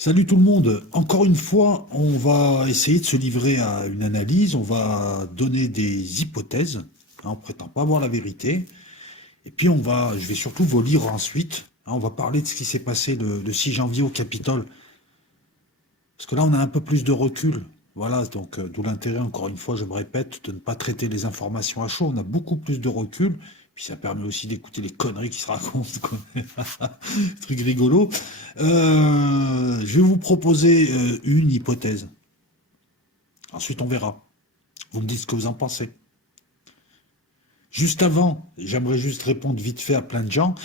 Salut tout le monde. Encore une fois, on va essayer de se livrer à une analyse. On va donner des hypothèses. On prétend pas avoir la vérité. Et puis je vais surtout vous lire ensuite. On va parler de ce qui s'est passé le 6 janvier au Capitole. Parce que là, on a un peu plus de recul. Voilà, donc d'où l'intérêt, encore une fois, je me répète, de ne pas traiter les informations à chaud. On a beaucoup plus de recul. Puis ça permet aussi d'écouter les conneries qui se racontent, quoi. Truc rigolo. Je vais vous proposer une hypothèse. Ensuite, on verra. Vous me dites ce que vous en pensez. Juste avant, j'aimerais juste répondre vite fait à plein de gens.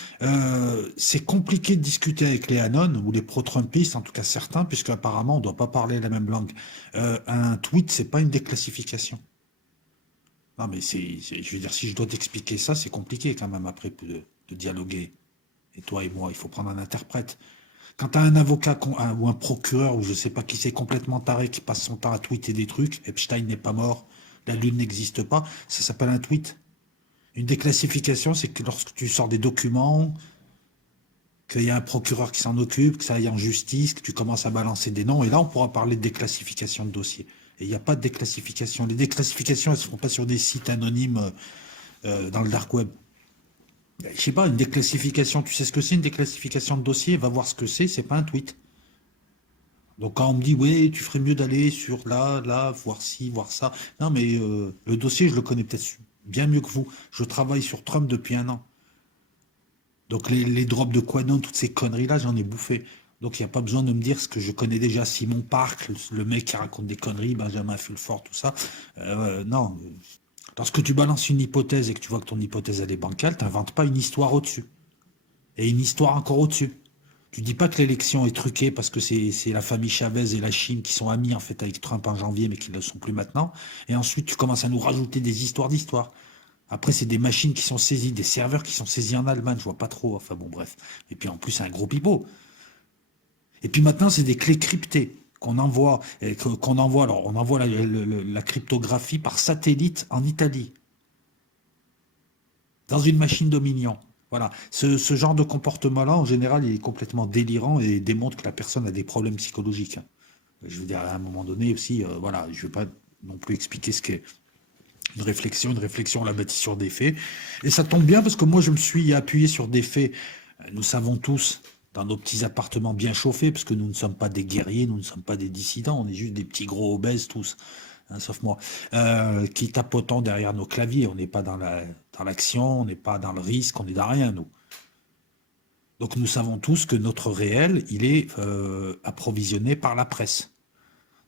C'est compliqué de discuter avec les Anon ou les pro-Trumpistes, en tout cas certains, puisque apparemment on ne doit pas parler la même langue. Un tweet, c'est pas une déclassification. Non, mais je veux dire, si je dois t'expliquer ça, c'est compliqué quand même après de dialoguer. Et toi et moi, il faut prendre un interprète. Quand tu as un avocat ou un procureur, ou je sais pas qui c'est, complètement taré, qui passe son temps à tweeter des trucs, Epstein n'est pas mort, la Lune n'existe pas, ça s'appelle un tweet. Une déclassification, c'est que lorsque tu sors des documents, qu'il y a un procureur qui s'en occupe, que ça aille en justice, que tu commences à balancer des noms, et là on pourra parler de déclassification de dossier. Et il n'y a pas de déclassification. Les déclassifications, elles ne se font pas sur des sites anonymes dans le dark web. Je sais pas, une déclassification, tu sais ce que c'est une déclassification de dossier, va voir ce que c'est pas un tweet. Donc quand on me dit, ouais, tu ferais mieux d'aller sur là, voir ci, voir ça. Non, mais le dossier, je le connais peut-être bien mieux que vous. Je travaille sur Trump depuis un an. Donc les drops de Quanon, toutes ces conneries-là, j'en ai bouffé. Donc il n'y a pas besoin de me dire ce que je connais déjà. Simon Park, le mec qui raconte des conneries, Benjamin Fulford, tout ça. Non. Lorsque tu balances une hypothèse et que tu vois que ton hypothèse elle est bancale, tu n'inventes pas une histoire au-dessus. Et une histoire encore au-dessus. Tu dis pas que l'élection est truquée parce que c'est la famille Chavez et la Chine qui sont amis en fait avec Trump en janvier mais qui ne le sont plus maintenant. Et ensuite tu commences à nous rajouter des histoires d'histoires. Après c'est des machines qui sont saisies, des serveurs qui sont saisis en Allemagne, je vois pas trop. Enfin bon bref. Et puis en plus c'est un gros pipeau. Et puis maintenant c'est des clés cryptées qu'on envoie, qu'on envoie. Alors on envoie la cryptographie par satellite en Italie dans une machine Dominion. Voilà, ce genre de comportement-là, en général, il est complètement délirant et démontre que la personne a des problèmes psychologiques. Je veux dire, à un moment donné aussi, voilà, je ne vais pas non plus expliquer ce qu'est une réflexion, on l'a bâtie sur des faits. Et ça tombe bien parce que moi, je me suis appuyé sur des faits, nous savons tous, dans nos petits appartements bien chauffés, parce que nous ne sommes pas des guerriers, nous ne sommes pas des dissidents, on est juste des petits gros obèses tous, hein, sauf moi, qui tapotons derrière nos claviers. On n'est pas dans l'action, on n'est pas dans le risque, on n'est dans rien, nous. Donc nous savons tous que notre réel, il est approvisionné par la presse.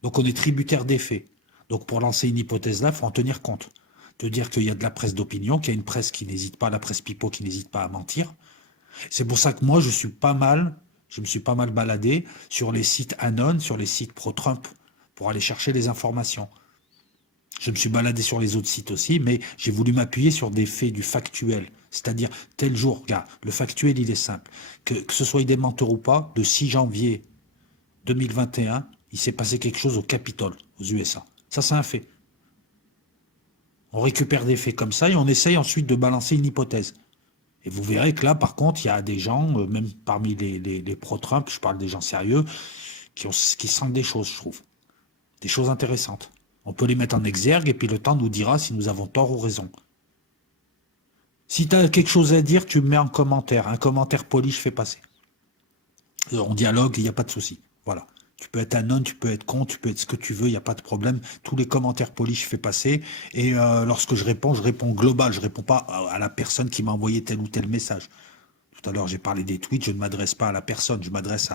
Donc on est tributaire des faits. Donc pour lancer une hypothèse là, il faut en tenir compte. De dire qu'il y a de la presse d'opinion, qu'il y a une presse qui n'hésite pas, la presse pipeau qui n'hésite pas à mentir. C'est pour ça que moi je me suis pas mal baladé sur les sites anon, sur les sites pro-Trump, pour aller chercher les informations. Je me suis baladé sur les autres sites aussi, mais j'ai voulu m'appuyer sur des faits, du factuel. C'est-à-dire, tel jour, regarde, le factuel, il est simple. Que ce soit des menteurs ou pas, le 6 janvier 2021, il s'est passé quelque chose au Capitole, aux USA. Ça, c'est un fait. On récupère des faits comme ça et on essaye ensuite de balancer une hypothèse. Et vous verrez que là, par contre, il y a des gens, même parmi les pro-Trump, je parle des gens sérieux, qui sentent des choses, je trouve. Des choses intéressantes. On peut les mettre en exergue et puis le temps nous dira si nous avons tort ou raison. Si tu as quelque chose à dire, tu me mets en commentaire. Un commentaire poli, je fais passer. On dialogue, il n'y a pas de souci. Voilà. Tu peux être anon, tu peux être con, tu peux être ce que tu veux, il n'y a pas de problème. Tous les commentaires polis, je fais passer. Et lorsque je réponds global. Je ne réponds pas à la personne qui m'a envoyé tel ou tel message. Tout à l'heure, j'ai parlé des tweets, je ne m'adresse pas à la personne, je m'adresse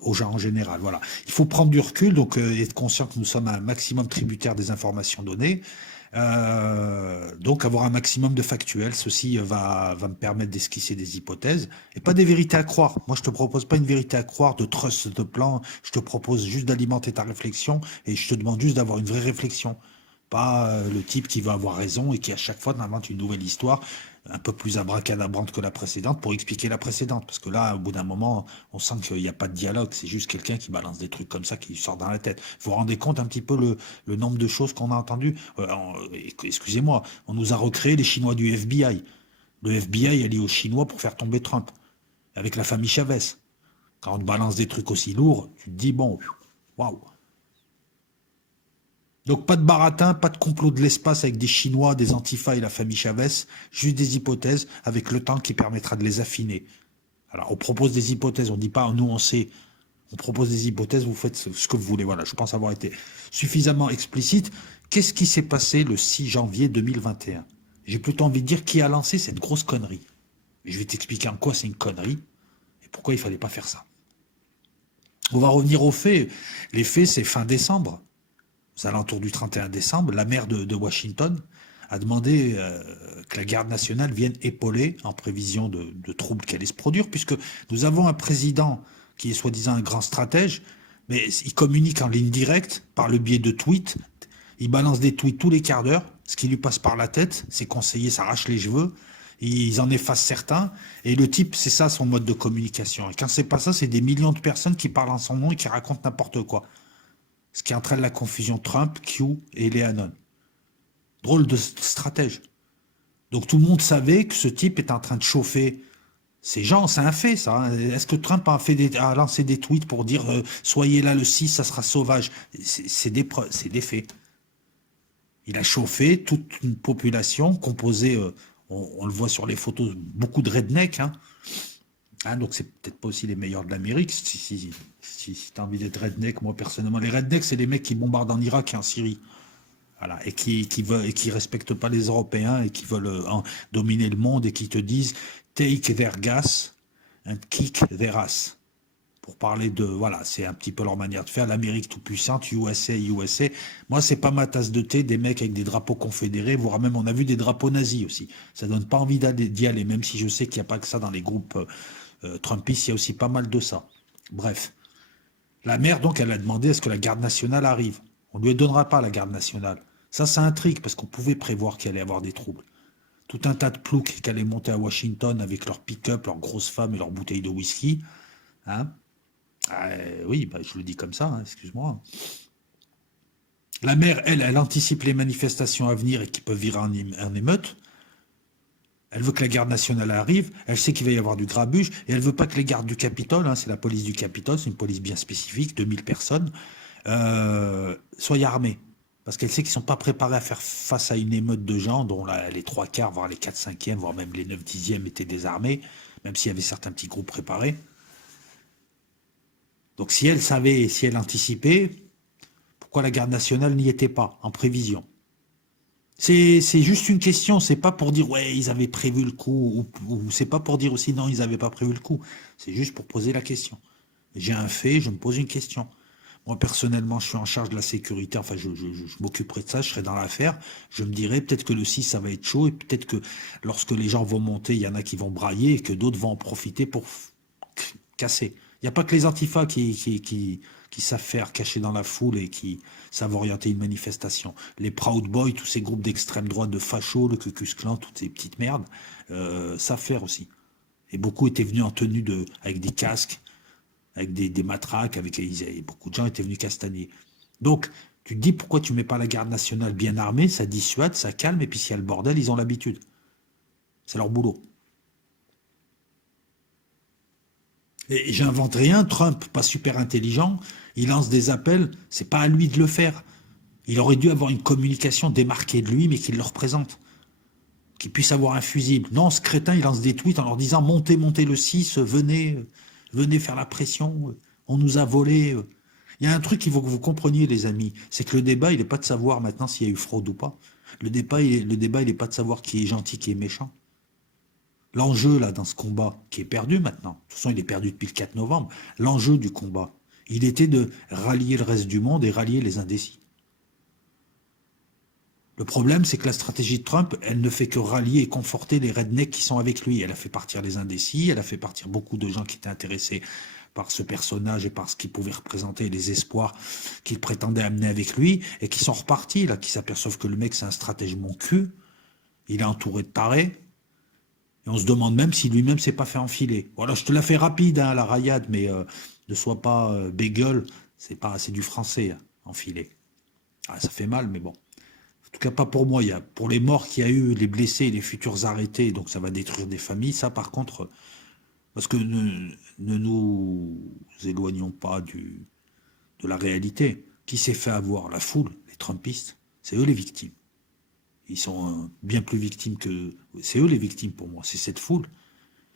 aux gens en général. Voilà. Il faut prendre du recul, donc être conscient que nous sommes un maximum tributaires des informations données. Donc avoir un maximum de factuels, ceci va me permettre d'esquisser des hypothèses et pas des vérités à croire. Moi, je te propose pas une vérité à croire de trust de plan, je te propose juste d'alimenter ta réflexion et je te demande juste d'avoir une vraie réflexion. Pas le type qui va avoir raison et qui à chaque fois invente une nouvelle histoire un peu plus abracadabrante que la précédente pour expliquer la précédente. Parce que là, au bout d'un moment, on sent qu'il n'y a pas de dialogue. C'est juste quelqu'un qui balance des trucs comme ça qui sort dans la tête. Vous vous rendez compte un petit peu le nombre de choses qu'on a entendues. Excusez-moi, on nous a recréé les Chinois du FBI. Le FBI est lié aux Chinois pour faire tomber Trump, avec la famille Chavez. Quand on te balance des trucs aussi lourds, tu te dis, bon, waouh. Donc pas de baratin, pas de complot de l'espace avec des Chinois, des Antifa et la famille Chavez, juste des hypothèses avec le temps qui permettra de les affiner. Alors on propose des hypothèses, on ne dit pas nous on sait, on propose des hypothèses, vous faites ce que vous voulez. Voilà, je pense avoir été suffisamment explicite. Qu'est-ce qui s'est passé le 6 janvier 2021? J'ai plutôt envie de dire qui a lancé cette grosse connerie. Et je vais t'expliquer en quoi c'est une connerie et pourquoi il ne fallait pas faire ça. On va revenir aux faits. Les faits, c'est fin décembre. Aux alentours du 31 décembre, la maire de Washington a demandé que la garde nationale vienne épauler en prévision de troubles qui allaient se produire, puisque nous avons un président qui est soi-disant un grand stratège, mais il communique en ligne directe par le biais de tweets. Il balance des tweets tous les quarts d'heure, ce qui lui passe par la tête. Ses conseillers s'arrachent les cheveux, ils en effacent certains, et le type, c'est ça son mode de communication. Et quand c'est pas ça, c'est des millions de personnes qui parlent en son nom et qui racontent n'importe quoi. Ce qui entraîne la confusion Trump, Q et Leanon. Drôle de stratège. Donc tout le monde savait que ce type est en train de chauffer ces gens, c'est un fait ça. Hein. Est-ce que Trump a lancé des tweets pour dire soyez là le 6, ça sera sauvage? C'est des faits. Il a chauffé toute une population composée, on le voit sur les photos, beaucoup de rednecks. Hein. Hein, donc c'est peut-être pas aussi les meilleurs de l'Amérique. Si tu as envie d'être redneck, moi personnellement, les rednecks, c'est les mecs qui bombardent en Irak et en Syrie. Voilà, et qui respectent pas les Européens et qui veulent dominer le monde et qui te disent take their gas and kick their ass. Pour parler de, voilà, c'est un petit peu leur manière de faire, l'Amérique tout puissante, USA, USA. Moi, c'est pas ma tasse de thé, des mecs avec des drapeaux confédérés, voire même on a vu des drapeaux nazis aussi. Ça donne pas envie d'y aller, même si je sais qu'il n'y a pas que ça dans les groupes Trumpistes, il y a aussi pas mal de ça. Bref. La maire, donc, elle a demandé à ce que la garde nationale arrive. On ne lui donnera pas la garde nationale. Ça intrigue parce qu'on pouvait prévoir qu'il allait y avoir des troubles. Tout un tas de ploucs qui allaient monter à Washington avec leurs pick-up, leurs grosses femmes et leurs bouteilles de whisky. Hein oui, bah, je le dis comme ça, hein, excuse-moi. La maire, elle anticipe les manifestations à venir et qui peuvent virer en émeute. Elle veut que la garde nationale arrive, elle sait qu'il va y avoir du grabuge, et elle veut pas que les gardes du Capitole, hein, c'est la police du Capitole, c'est une police bien spécifique, 2000 personnes, soient armés. Parce qu'elle sait qu'ils ne sont pas préparés à faire face à une émeute de gens dont les 3/4, voire les 4/5e, voire même les 9/10e étaient désarmés, même s'il y avait certains petits groupes préparés. Donc si elle savait, si elle anticipait, pourquoi la garde nationale n'y était pas, en prévision? C'est juste une question, c'est pas pour dire ouais ils avaient prévu le coup, ou c'est pas pour dire aussi non ils n'avaient pas prévu le coup, c'est juste pour poser la question. J'ai un fait, je me pose une question. Moi personnellement je suis en charge de la sécurité, enfin je m'occuperai de ça, je serai dans l'affaire, je me dirais peut-être que le 6 ça va être chaud, et peut-être que lorsque les gens vont monter, il y en a qui vont brailler, et que d'autres vont en profiter pour casser. Il n'y a pas que les antifas qui savent faire cacher dans la foule et qui savent orienter une manifestation. Les Proud Boys, tous ces groupes d'extrême droite, de fachos, le Ku Klux Klan, toutes ces petites merdes, savent faire aussi. Et beaucoup étaient venus en tenue avec des casques, avec des matraques, beaucoup de gens étaient venus castagner. Donc, tu te dis pourquoi tu ne mets pas la garde nationale bien armée, ça dissuade, ça calme, et puis s'il y a le bordel, ils ont l'habitude. C'est leur boulot. Et j'invente rien, Trump, pas super intelligent, il lance des appels, c'est pas à lui de le faire. Il aurait dû avoir une communication démarquée de lui, mais qu'il le représente. Qu'il puisse avoir un fusible. Non, ce crétin, il lance des tweets en leur disant montez, montez le 6, venez faire la pression, on nous a volé. Il y a un truc qu'il faut que vous compreniez, les amis, c'est que le débat, il n'est pas de savoir maintenant s'il y a eu fraude ou pas. Le débat, il n'est pas de savoir qui est gentil, qui est méchant. L'enjeu, là, dans ce combat, qui est perdu maintenant, de toute façon, il est perdu depuis le 4 novembre, l'enjeu du combat, il était de rallier le reste du monde et rallier les indécis. Le problème, c'est que la stratégie de Trump, elle ne fait que rallier et conforter les rednecks qui sont avec lui. Elle a fait partir les indécis, elle a fait partir beaucoup de gens qui étaient intéressés par ce personnage et par ce qu'il pouvait représenter, les espoirs qu'il prétendait amener avec lui, et qui sont repartis, là, qui s'aperçoivent que le mec, c'est un stratège mon cul, il est entouré de tarés, et on se demande même si lui-même s'est pas fait enfiler. Voilà, je te la fais rapide, hein, la raillade, mais ne sois pas bégueule, c'est du français, hein, enfiler. Ah, ça fait mal, mais bon. En tout cas, pas pour moi. Il y a, pour les morts qu'il y a eu, les blessés et les futurs arrêtés, donc ça va détruire des familles. Ça, par contre, Parce que ne nous éloignons pas de la réalité. Qui s'est fait avoir? La foule, les Trumpistes. C'est eux les victimes. Ils sont bien plus victimes que... C'est eux les victimes pour moi, c'est cette foule.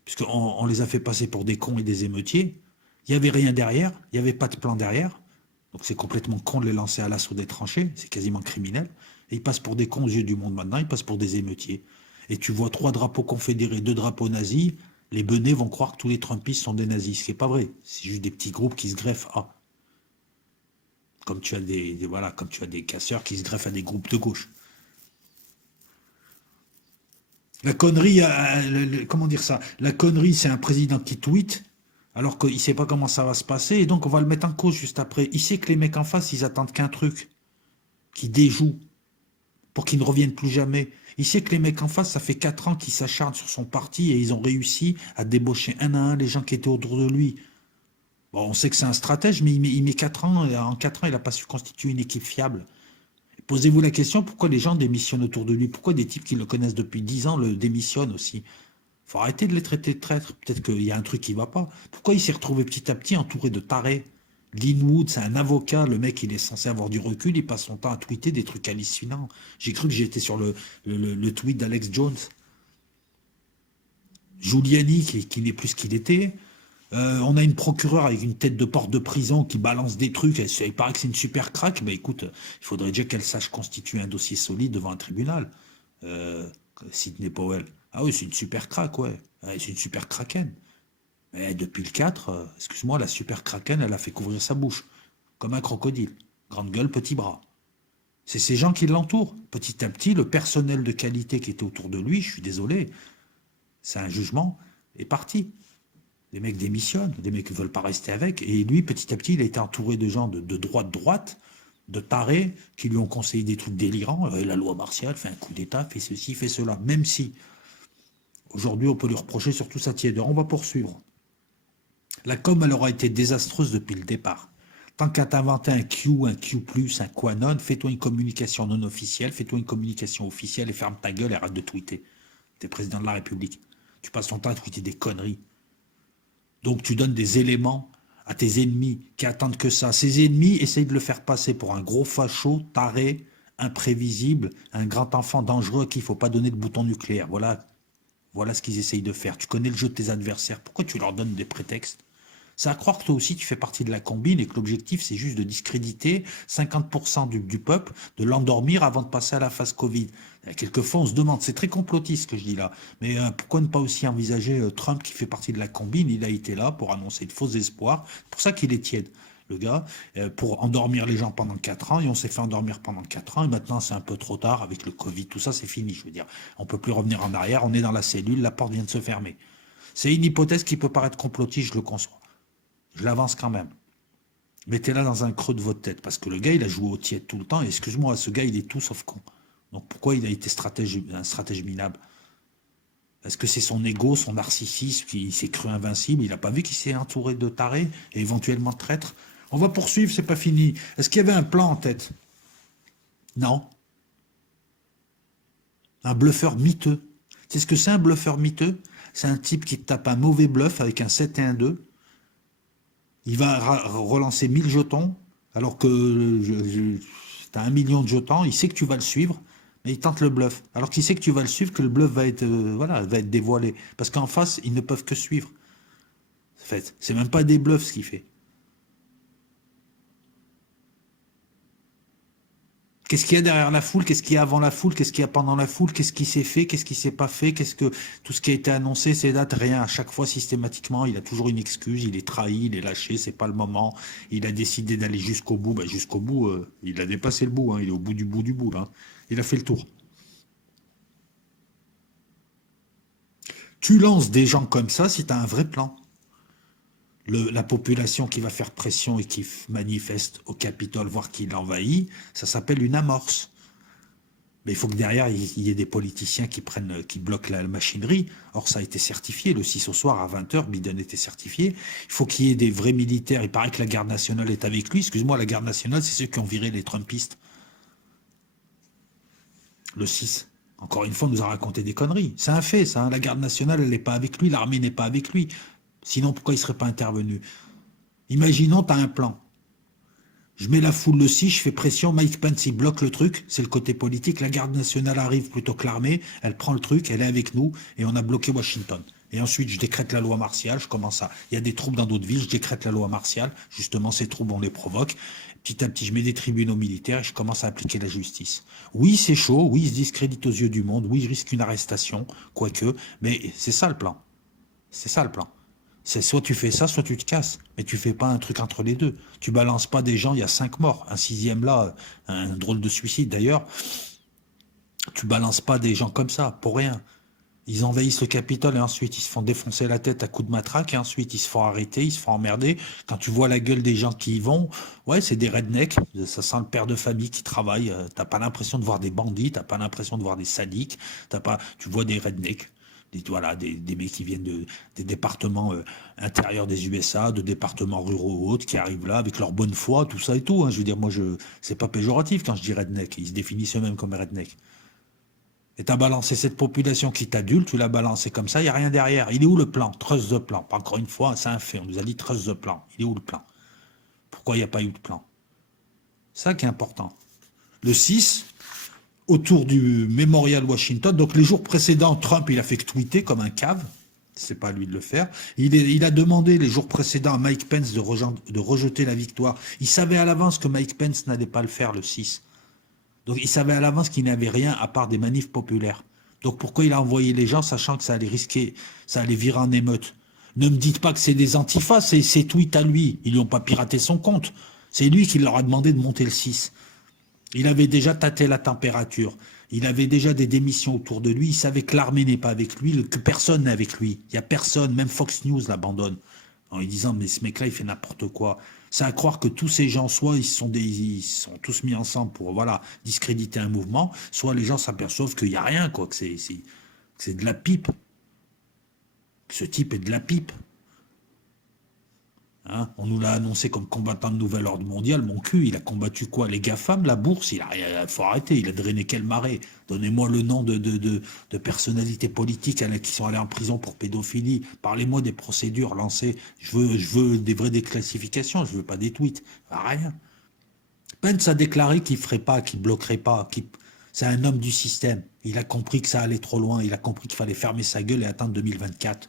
Puisqu'on on les a fait passer pour des cons et des émeutiers. Il n'y avait rien derrière, il n'y avait pas de plan derrière. Donc c'est complètement con de les lancer à l'assaut des tranchées, c'est quasiment criminel. Et ils passent pour des cons aux yeux du monde maintenant, ils passent pour des émeutiers. Et tu vois 3 drapeaux confédérés, 2 drapeaux nazis, les benets vont croire que tous les Trumpistes sont des nazis, ce qui n'est pas vrai. C'est juste des petits groupes qui se greffent à. Comme tu as voilà, comme tu as des casseurs qui se greffent à des groupes de gauche. La connerie, comment dire ça? La connerie, c'est un président qui tweet, alors qu'il ne sait pas comment ça va se passer, et donc on va le mettre en cause juste après. Il sait que les mecs en face, ils attendent qu'un truc, qui déjoue, pour qu'ils ne reviennent plus jamais. Il sait que les mecs en face, ça fait 4 ans qu'ils s'acharnent sur son parti, et ils ont réussi à débaucher un à un les gens qui étaient autour de lui. Bon, on sait que c'est un stratège, mais il met 4 ans, et en 4 ans, il n'a pas su constituer une équipe fiable. Posez-vous la question, pourquoi les gens démissionnent autour de lui? Pourquoi des types qui le connaissent depuis 10 ans le démissionnent aussi? Faut arrêter de les traiter de traîtres. Peut-être qu'il y a un truc qui ne va pas. Pourquoi il s'est retrouvé petit à petit entouré de tarés? Linwood, c'est un avocat. Le mec, il est censé avoir du recul. Il passe son temps à tweeter des trucs hallucinants. J'ai cru que j'étais sur le tweet d'Alex Jones. Giuliani, qui n'est plus ce qu'il était. On a une procureure avec une tête de porte de prison qui balance des trucs. Il paraît que c'est une super craque. Ben écoute, il faudrait déjà qu'elle sache constituer un dossier solide devant un tribunal. Sidney Powell. Ah oui, c'est une super craque, ouais. Ouais, c'est une super kraken. Mais depuis le 4, excuse-moi, la super kraken, elle a fait couvrir sa bouche. Comme un crocodile. Grande gueule, petit bras. C'est ces gens qui l'entourent. Petit à petit, le personnel de qualité qui était autour de lui, je suis désolé, c'est un jugement, est parti. Les mecs démissionnent, des mecs ne veulent pas rester avec. Et lui, petit à petit, il a été entouré de gens de droite, de tarés, qui lui ont conseillé des trucs délirants. La loi martiale fait un coup d'État, fait ceci, fait cela. Même si, aujourd'hui, on peut lui reprocher surtout sa tiédeur. On va poursuivre. La com, elle aura été désastreuse depuis le départ. Tant qu'à t'inventer un Q, un Q+, un Quanon, fais-toi une communication non officielle, fais-toi une communication officielle et ferme ta gueule et arrête de tweeter. T'es président de la République. Tu passes ton temps à tweeter des conneries. Donc tu donnes des éléments à tes ennemis qui attendent que ça. Ces ennemis essayent de le faire passer pour un gros facho, taré, imprévisible, un grand enfant dangereux à qui il ne faut pas donner de bouton nucléaire. Voilà ce qu'ils essayent de faire. Tu connais le jeu de tes adversaires. Pourquoi tu leur donnes des prétextes? C'est à croire que toi aussi tu fais partie de la combine et que l'objectif c'est juste de discréditer 50% du peuple, de l'endormir avant de passer à la phase Covid. Quelquefois on se demande, c'est très complotiste ce que je dis là, mais pourquoi ne pas aussi envisager Trump qui fait partie de la combine? Il a été là pour annoncer de faux espoirs, c'est pour ça qu'il est tiède. Le gars, pour endormir les gens pendant 4 ans, et on s'est fait endormir pendant 4 ans, et maintenant c'est un peu trop tard avec le Covid, tout ça c'est fini, je veux dire. On ne peut plus revenir en arrière, on est dans la cellule, la porte vient de se fermer. C'est une hypothèse qui peut paraître complotiste, je le conçois. Je l'avance quand même. Mettez-la dans un creux de votre tête, parce que le gars, il a joué au tiède tout le temps, et excuse-moi, ce gars, il est tout sauf con. Donc pourquoi il a été un stratège minable? Est-ce que c'est son ego, son narcissisme, qui s'est cru invincible? Il n'a pas vu qu'il s'est entouré de tarés, et éventuellement de traîtres? On va poursuivre, c'est pas fini. Est-ce qu'il y avait un plan en tête? Non. Un bluffeur miteux. C'est ce que c'est un bluffeur miteux? C'est un type qui te tape un mauvais bluff avec un 7 et un 2. Il va relancer 1000 jetons, alors que tu as 1 million de jetons, il sait que tu vas le suivre, mais il tente le bluff. Alors qu'il sait que tu vas le suivre, que le bluff va être, voilà, va être dévoilé. Parce qu'en face, ils ne peuvent que suivre. En fait, c'est même pas des bluffs ce qu'il fait. Qu'est-ce qu'il y a derrière la foule? Qu'est-ce qu'il y a avant la foule? Qu'est-ce qu'il y a pendant la foule? Qu'est-ce qui s'est fait? Qu'est-ce qui s'est pas fait? Qu'est-ce que tout ce qui a été annoncé, ces dates, rien. À chaque fois, systématiquement, il a toujours une excuse. Il est trahi, il est lâché, c'est pas le moment. Il a décidé d'aller jusqu'au bout. Ben, jusqu'au bout, il a dépassé le bout. Hein. Il est au bout du bout là. Il a fait le tour. Tu lances des gens comme ça si tu as un vrai plan. La population qui va faire pression et qui manifeste au Capitole, voire qui l'envahit, ça s'appelle une amorce. Mais il faut que derrière, il y ait des politiciens qui bloquent la machinerie. Or, ça a été certifié. Le 6 au soir, à 20h, Biden était certifié. Il faut qu'il y ait des vrais militaires. Il paraît que la garde nationale est avec lui. Excuse-moi, la garde nationale, c'est ceux qui ont viré les Trumpistes. Le 6. Encore une fois, on nous a raconté des conneries. C'est un fait, ça. Hein. La garde nationale, elle n'est pas avec lui. L'armée n'est pas avec lui. Sinon, pourquoi il ne serait pas intervenu? Imaginons, tu as un plan. Je mets la foule le 6, je fais pression, Mike Pence, il bloque le truc, c'est le côté politique, la garde nationale arrive plutôt que l'armée, elle prend le truc, elle est avec nous, et on a bloqué Washington. Et ensuite, je décrète la loi martiale, je commence à... Il y a des troupes dans d'autres villes, je décrète la loi martiale, justement, ces troupes, on les provoque. Petit à petit, je mets des tribunaux militaires et je commence à appliquer la justice. Oui, c'est chaud, oui, il se discrédite aux yeux du monde, oui, je risque une arrestation, quoique, mais c'est ça le plan. C'est ça le plan. C'est soit tu fais ça, soit tu te casses. Mais tu fais pas un truc entre les deux. Tu balances pas des gens, il y a 5 morts. Un sixième là, un drôle de suicide d'ailleurs. Tu balances pas des gens comme ça, pour rien. Ils envahissent le Capitole et ensuite ils se font défoncer la tête à coups de matraque et ensuite ils se font arrêter, ils se font emmerder. Quand tu vois la gueule des gens qui y vont, ouais, c'est des rednecks. Ça sent le père de famille qui travaille. T'as pas l'impression de voir des bandits, t'as pas l'impression de voir des sadiques. Tu vois des rednecks. Voilà, des mecs qui viennent des départements intérieurs des USA, de départements ruraux ou autres, qui arrivent là avec leur bonne foi, tout ça et tout. Hein. Je veux dire, moi, c'est pas péjoratif quand je dis redneck. Ils se définissent eux-mêmes comme redneck. Et tu as balancé cette population qui t'adulte, tu l'as balancé comme ça, il n'y a rien derrière. Il est où le plan? Trust the plan. Encore une fois, c'est un fait. On nous a dit trust the plan. Il est où le plan? Pourquoi il n'y a pas eu de plan? C'est ça qui est important. Le 6, autour du Memorial Washington, donc les jours précédents, Trump, il a fait que tweeter comme un cave. C'est pas à lui de le faire. Il a demandé les jours précédents à Mike Pence de rejeter la victoire. Il savait à l'avance que Mike Pence n'allait pas le faire le 6. Donc il savait à l'avance qu'il n'avait rien à part des manifs populaires. Donc pourquoi il a envoyé les gens sachant que ça allait risquer, ça allait virer en émeute? Ne me dites pas que c'est des antifas, c'est ses tweets à lui. Ils n'ont pas piraté son compte. C'est lui qui leur a demandé de monter le 6. Il avait déjà tâté la température. Il avait déjà des démissions autour de lui. Il savait que l'armée n'est pas avec lui, que personne n'est avec lui. Il n'y a personne, même Fox News l'abandonne. En lui disant, mais ce mec-là, il fait n'importe quoi. C'est à croire que tous ces gens, soit ils sont tous mis ensemble pour voilà discréditer un mouvement, soit les gens s'aperçoivent qu'il n'y a rien, quoi, que c'est de la pipe. Que ce type est de la pipe. Hein, on nous l'a annoncé comme combattant de nouvel ordre mondial. Mon cul, il a combattu quoi? Les GAFAM, la bourse, il faut arrêter. Il a drainé quel marais? Donnez-moi le nom de personnalités politiques qui sont allées en prison pour pédophilie. Parlez-moi des procédures lancées. Je veux des vraies déclassifications. Je veux pas des tweets. Rien. Pence a déclaré qu'il ferait pas, qu'il bloquerait pas. C'est un homme du système. Il a compris que ça allait trop loin. Il a compris qu'il fallait fermer sa gueule et attendre 2024.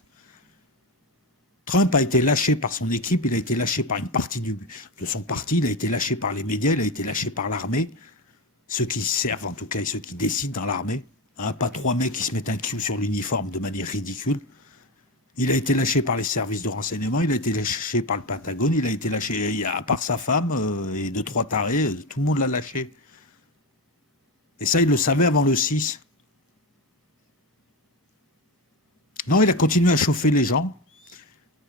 Trump a été lâché par son équipe, il a été lâché par une partie de son parti, il a été lâché par les médias, il a été lâché par l'armée, ceux qui servent en tout cas et ceux qui décident dans l'armée, hein, pas 3 mecs qui se mettent un Q sur l'uniforme de manière ridicule. Il a été lâché par les services de renseignement, il a été lâché par le Pentagone, il a été lâché, à part sa femme et 2-3 tarés, tout le monde l'a lâché. Et ça, il le savait avant le 6. Non, il a continué à chauffer les gens.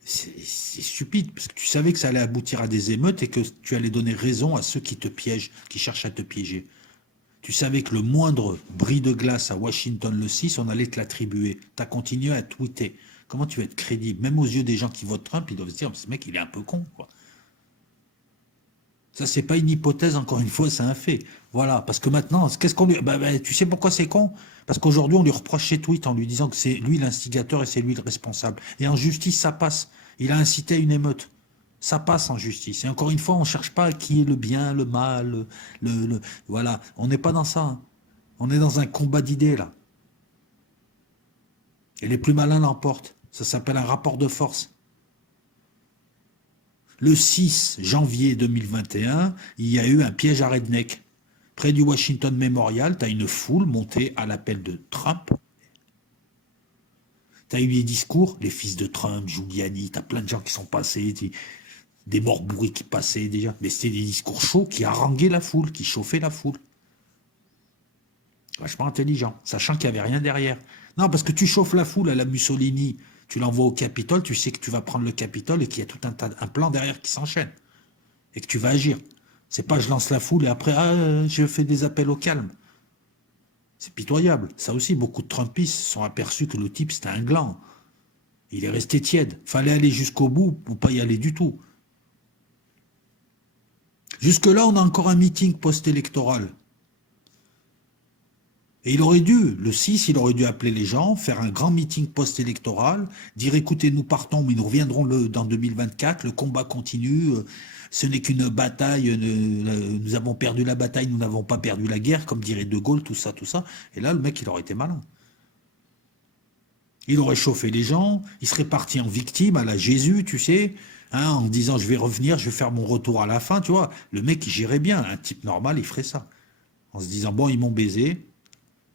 C'est stupide, parce que tu savais que ça allait aboutir à des émeutes et que tu allais donner raison à ceux qui te piègent, qui cherchent à te piéger. Tu savais que le moindre bris de glace à Washington le 6, on allait te l'attribuer. Tu as continué à tweeter. Comment tu vas être crédible? Même aux yeux des gens qui votent Trump, ils doivent se dire, ce mec, il est un peu con, quoi. Ça, c'est pas une hypothèse, encore une fois, c'est un fait. Voilà, parce que maintenant, qu'est-ce qu'on lui... tu sais pourquoi c'est con? Parce qu'aujourd'hui, on lui reproche ses tweets en lui disant que c'est lui l'instigateur et c'est lui le responsable. Et en justice, ça passe. Il a incité à une émeute. Ça passe en justice. Et encore une fois, on ne cherche pas qui est le bien, le mal, voilà. On n'est pas dans ça. Hein. On est dans un combat d'idées, là. Et les plus malins l'emportent. Ça s'appelle un rapport de force. Le 6 janvier 2021, il y a eu un piège à redneck. Près du Washington Memorial, tu as une foule montée à l'appel de Trump. Tu as eu les discours, les fils de Trump, Giuliani, tu as plein de gens qui sont passés, des morts bourrés qui passaient déjà. Mais c'était des discours chauds qui haranguaient la foule, qui chauffaient la foule. Vachement intelligent, sachant qu'il n'y avait rien derrière. Non, parce que tu chauffes la foule à la Mussolini, tu l'envoies au Capitole, tu sais que tu vas prendre le Capitole et qu'il y a tout un plan derrière qui s'enchaîne. Et que tu vas agir. C'est pas je lance la foule et après, je fais des appels au calme. C'est pitoyable. Ça aussi, beaucoup de Trumpistes se sont aperçus que le type, c'était un gland. Il est resté tiède. Fallait aller jusqu'au bout ou pas y aller du tout. Jusque-là, on a encore un meeting post-électoral. Et il aurait dû, le 6, il aurait dû appeler les gens, faire un grand meeting post-électoral, dire écoutez, nous partons, mais nous reviendrons dans 2024, le combat continue, ce n'est qu'une bataille, nous avons perdu la bataille, nous n'avons pas perdu la guerre, comme dirait De Gaulle, tout ça, tout ça. Et là, le mec, il aurait été malin. Il aurait chauffé les gens, il serait parti en victime à la Jésus, tu sais, hein, en disant je vais revenir, je vais faire mon retour à la fin, tu vois. Le mec, il gérait bien, un type normal, il ferait ça. En se disant, bon, ils m'ont baisé,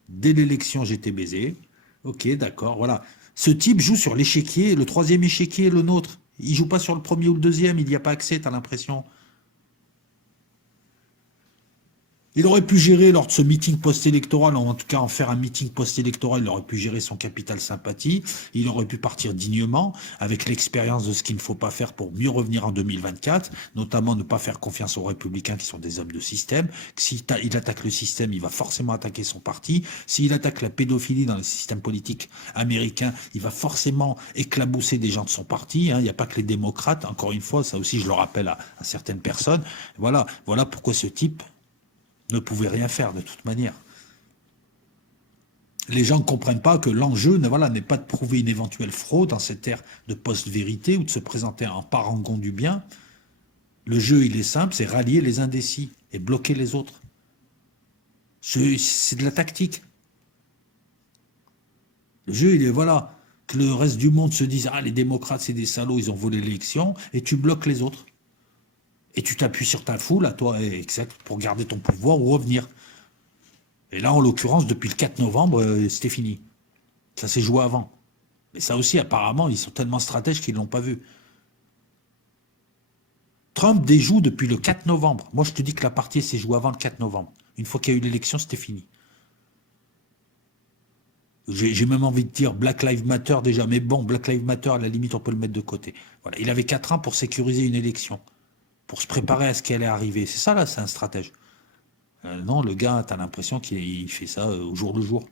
dès l'élection, j'étais baisé. Ok, d'accord, voilà. Ce type joue sur l'échiquier, le troisième échiquier est le nôtre. Il joue pas sur le premier ou le deuxième, il n'y a pas accès, t'as l'impression. Il aurait pu gérer lors de ce meeting post-électoral, en tout cas en faire un meeting post-électoral, il aurait pu gérer son capital sympathie, il aurait pu partir dignement, avec l'expérience de ce qu'il ne faut pas faire pour mieux revenir en 2024, notamment ne pas faire confiance aux républicains qui sont des hommes de système. S'il attaque le système, il va forcément attaquer son parti. S'il attaque la pédophilie dans le système politique américain, il va forcément éclabousser des gens de son parti. Il n'y a pas que les démocrates, encore une fois, ça aussi je le rappelle à certaines personnes. Voilà pourquoi ce type ne pouvait rien faire de toute manière. Les gens ne comprennent pas que l'enjeu n'est pas de prouver une éventuelle fraude dans cette ère de post-vérité ou de se présenter en parangon du bien. Le jeu, il est simple, c'est rallier les indécis et bloquer les autres. C'est de la tactique. Le jeu, il est que le reste du monde se dise ah, les démocrates, c'est des salauds, ils ont volé l'élection, et tu bloques les autres. Et tu t'appuies sur ta foule, à toi, exact, pour garder ton pouvoir ou revenir. Et là, en l'occurrence, depuis le 4 novembre, c'était fini. Ça s'est joué avant. Mais ça aussi, apparemment, ils sont tellement stratèges qu'ils ne l'ont pas vu. Trump déjoue depuis le 4 novembre. Moi, je te dis que la partie s'est jouée avant le 4 novembre. Une fois qu'il y a eu l'élection, c'était fini. J'ai même envie de dire Black Lives Matter déjà. Mais bon, Black Lives Matter, à la limite, on peut le mettre de côté. Voilà. Il avait 4 ans pour sécuriser une élection, pour se préparer à ce qui allait arriver. C'est ça, là, c'est un stratège. Non, le gars, t'as l'impression qu'il fait ça au jour le jour.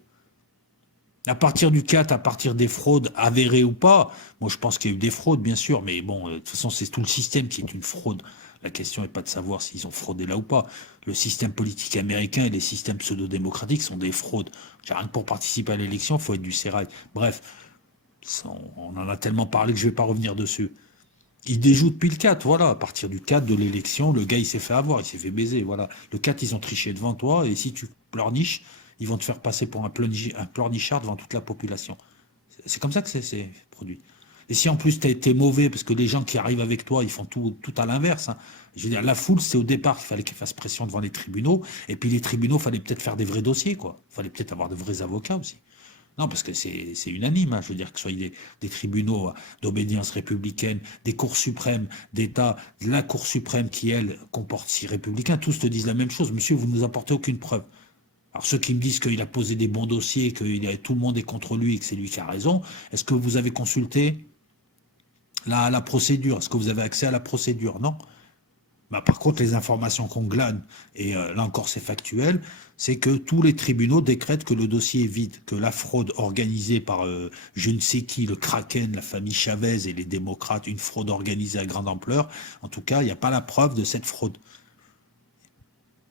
À partir du 4, à partir des fraudes avérées ou pas, moi je pense qu'il y a eu des fraudes, bien sûr, mais bon, de toute façon, c'est tout le système qui est une fraude. La question n'est pas de savoir s'ils ont fraudé là ou pas. Le système politique américain et les systèmes pseudo-démocratiques sont des fraudes. Rien que pour participer à l'élection, il faut être du sérail. Bref, on en a tellement parlé que je ne vais pas revenir dessus. Il déjoue depuis le 4, voilà. À partir du 4 de l'élection, le gars, il s'est fait avoir, il s'est fait baiser, voilà. Le 4, ils ont triché devant toi, et si tu pleurniches, ils vont te faire passer pour un pleurnichard devant toute la population. C'est comme ça que c'est produit. Et si en plus t'es mauvais, parce que les gens qui arrivent avec toi, ils font tout à l'inverse. Hein. Je veux dire, la foule, c'est au départ qu'il fallait qu'elle fasse pression devant les tribunaux, et puis les tribunaux, il fallait peut-être faire des vrais dossiers, quoi. Il fallait peut-être avoir de vrais avocats aussi. Non, parce que c'est unanime, hein, je veux dire, que ce soit des tribunaux d'obédience républicaine, des cours suprêmes d'État, la Cour suprême qui, elle, comporte 6 républicains, tous te disent la même chose. Monsieur, vous ne nous apportez aucune preuve. Alors ceux qui me disent qu'il a posé des bons dossiers, que tout le monde est contre lui et que c'est lui qui a raison, est-ce que vous avez consulté la procédure? Est-ce que vous avez accès à la procédure? Non. Bah, par contre, les informations qu'on glane, et là encore c'est factuel, c'est que tous les tribunaux décrètent que le dossier est vide, que la fraude organisée par je ne sais qui, le Kraken, la famille Chavez et les démocrates, une fraude organisée à grande ampleur, en tout cas, il n'y a pas la preuve de cette fraude.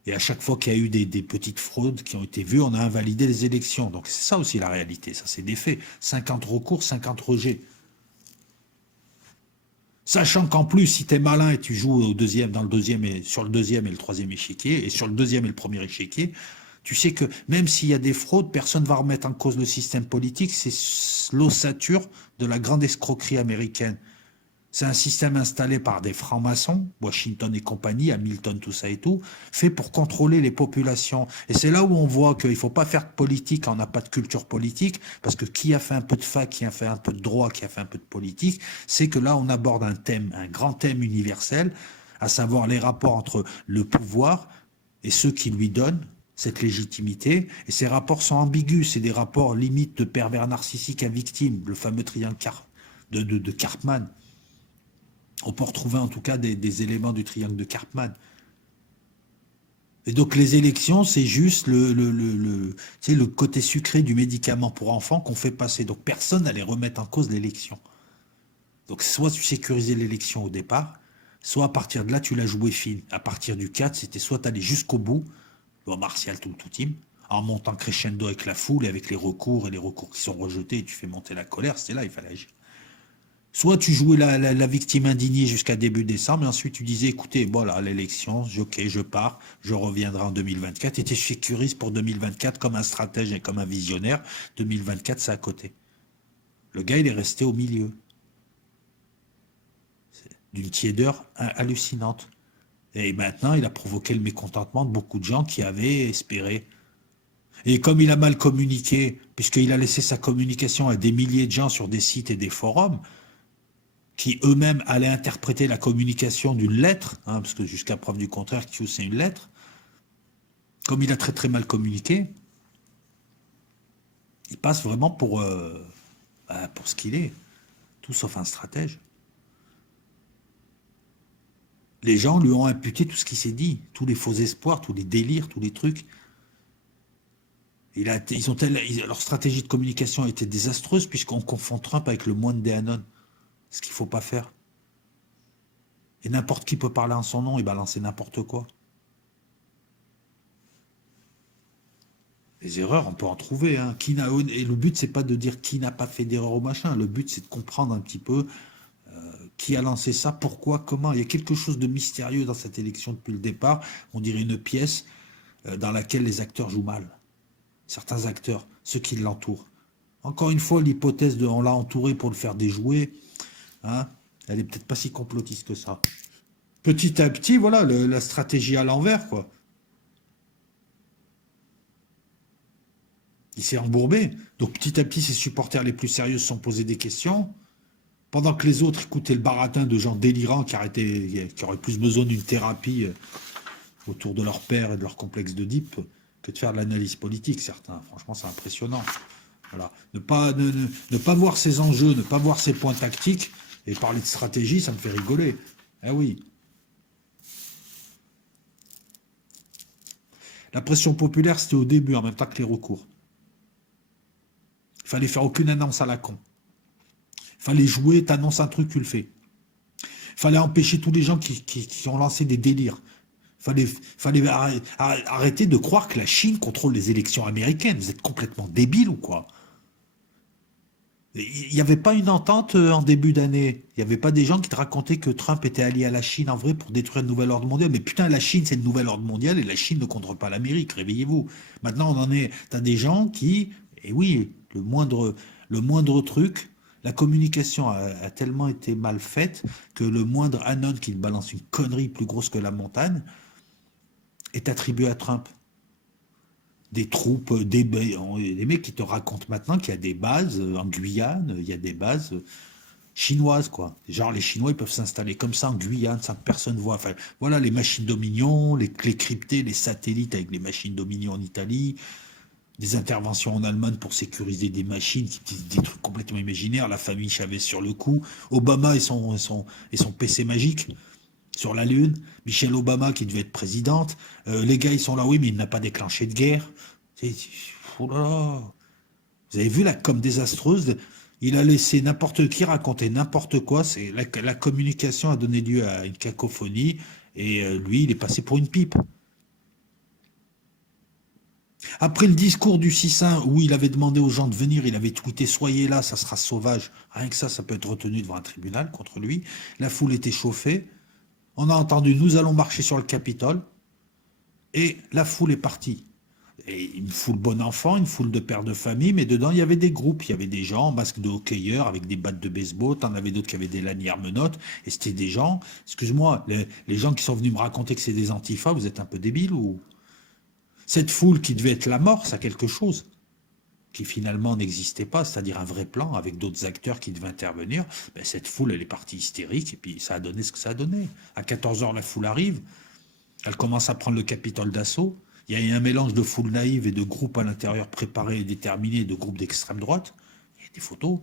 Et à chaque fois qu'il y a eu des petites fraudes qui ont été vues, on a invalidé les élections. Donc c'est ça aussi la réalité, ça c'est des faits. 50 recours, 50 rejets. Sachant qu'en plus, si tu es malin et tu joues dans le deuxième et, sur le deuxième et le troisième échiquier, et sur le deuxième et le premier échiquier, tu sais que même s'il y a des fraudes, personne ne va remettre en cause le système politique. C'est l'ossature de la grande escroquerie américaine. C'est un système installé par des francs-maçons, Washington et compagnie, Hamilton, tout ça et tout, fait pour contrôler les populations. Et c'est là où on voit qu'il ne faut pas faire de politique quand on n'a pas de culture politique, parce que qui a fait un peu de fac, qui a fait un peu de droit, qui a fait un peu de politique, c'est que là on aborde un thème, un grand thème universel, à savoir les rapports entre le pouvoir et ceux qui lui donnent cette légitimité. Et ces rapports sont ambigus, c'est des rapports limite de pervers narcissique à victime, le fameux triangle de Karpman. On peut retrouver en tout cas des éléments du triangle de Karpman. Et donc les élections, c'est juste le côté sucré du médicament pour enfants qu'on fait passer. Donc personne n'allait remettre en cause l'élection. Donc soit tu sécurisais l'élection au départ, soit à partir de là, tu l'as joué fine. À partir du 4, c'était soit tu allais jusqu'au bout, loi martiale, tout team, en montant crescendo avec la foule, et avec les recours qui sont rejetés, et tu fais monter la colère, c'était là, il fallait agir. Soit tu jouais la victime indignée jusqu'à début décembre, et ensuite tu disais, écoutez, voilà, l'élection, ok, je pars, je reviendrai en 2024, et tu sécurises pour 2024 comme un stratège et comme un visionnaire. 2024, c'est à côté. Le gars, il est resté au milieu. D'une tiédeur hallucinante. Et maintenant, il a provoqué le mécontentement de beaucoup de gens qui avaient espéré. Et comme il a mal communiqué, puisqu'il a laissé sa communication à des milliers de gens sur des sites et des forums, qui eux-mêmes allaient interpréter la communication d'une lettre, hein, parce que jusqu'à preuve du contraire, Q c'est une lettre, comme il a très très mal communiqué, il passe vraiment pour ce qu'il est, tout sauf un stratège. Les gens lui ont imputé tout ce qui s'est dit, tous les faux espoirs, tous les délires, tous les trucs. Leur stratégie de communication a été désastreuse puisqu'on confond Trump avec le moine des Hannon, ce qu'il ne faut pas faire. Et n'importe qui peut parler en son nom et balancer n'importe quoi. Les erreurs, on peut en trouver. Hein. Et le but, c'est pas de dire qui n'a pas fait d'erreur au machin. Le but, c'est de comprendre un petit peu qui a lancé ça, pourquoi, comment. Il y a quelque chose de mystérieux dans cette élection depuis le départ. On dirait une pièce dans laquelle les acteurs jouent mal. Certains acteurs, ceux qui l'entourent. Encore une fois, l'hypothèse de on l'a entouré pour le faire déjouer, hein, elle est peut-être pas si complotiste que ça. Petit à petit, voilà, la stratégie à l'envers, quoi. Il s'est embourbé. Donc petit à petit, ses supporters les plus sérieux se sont posés des questions. Pendant que les autres écoutaient le baratin de gens délirants qui auraient plus besoin d'une thérapie autour de leur père et de leur complexe d'Oedipe que de faire de l'analyse politique, certains. Franchement, c'est impressionnant. Voilà. Ne pas voir ces enjeux, ne pas voir ces points tactiques et parler de stratégie, ça me fait rigoler. Eh oui. La pression populaire, c'était au début, en même temps que les recours. Il fallait faire aucune annonce à la con. Il fallait jouer, t'annonces un truc, tu le fais. Il fallait empêcher tous les gens qui ont lancé des délires. Il fallait arrêter de croire que la Chine contrôle les élections américaines. Vous êtes complètement débile ou quoi? Il n'y avait pas une entente en début d'année. Il n'y avait pas des gens qui te racontaient que Trump était allié à la Chine en vrai pour détruire le nouvel ordre mondial. Mais putain, la Chine, c'est le nouvel ordre mondial et la Chine ne contrôle pas l'Amérique. Réveillez-vous. Maintenant, on en est. T'as des gens qui, et oui, le moindre truc, la communication a tellement été mal faite que le moindre anon qui te balance une connerie plus grosse que la montagne est attribué à Trump. Des troupes, des mecs qui te racontent maintenant qu'il y a des bases en Guyane, il y a des bases chinoises, quoi. Genre, les Chinois, ils peuvent s'installer comme ça en Guyane, sans que personne voit. Enfin, voilà, les machines Dominion, les clés cryptées, les satellites avec les machines Dominion en Italie, des interventions en Allemagne pour sécuriser des machines, des trucs complètement imaginaires, la famille Chavez sur le coup, Obama et son PC magique sur la Lune, Michelle Obama qui devait être présidente, les gars ils sont là, oui, mais il n'a pas déclenché de guerre. Oh là là. Vous avez vu la com désastreuse, il a laissé n'importe qui raconter n'importe quoi, c'est la communication a donné lieu à une cacophonie, et lui, il est passé pour une pipe. Après le discours du 6-1, où il avait demandé aux gens de venir, il avait tweeté «Soyez là, ça sera sauvage». Rien que ça peut être retenu devant un tribunal contre lui. La foule était chauffée. On a entendu «Nous allons marcher sur le Capitole». Et la foule est partie. Et une foule bon enfant, une foule de pères de famille, mais dedans, il y avait des groupes. Il y avait des gens en masque de hockeyeurs avec des battes de baseball. T'en avais d'autres qui avaient des lanières menottes. Et c'était des gens, excuse-moi, les gens qui sont venus me raconter que c'est des antifas, vous êtes un peu débiles ou... Cette foule qui devait être l'amorce à quelque chose qui finalement n'existait pas, c'est-à-dire un vrai plan avec d'autres acteurs qui devaient intervenir, ben cette foule, elle est partie hystérique et puis ça a donné ce que ça a donné. À 14h, la foule arrive, elle commence à prendre le Capitole d'assaut, il y a un mélange de foule naïve et de groupes à l'intérieur préparés et déterminés, de groupes d'extrême droite, il y a des photos.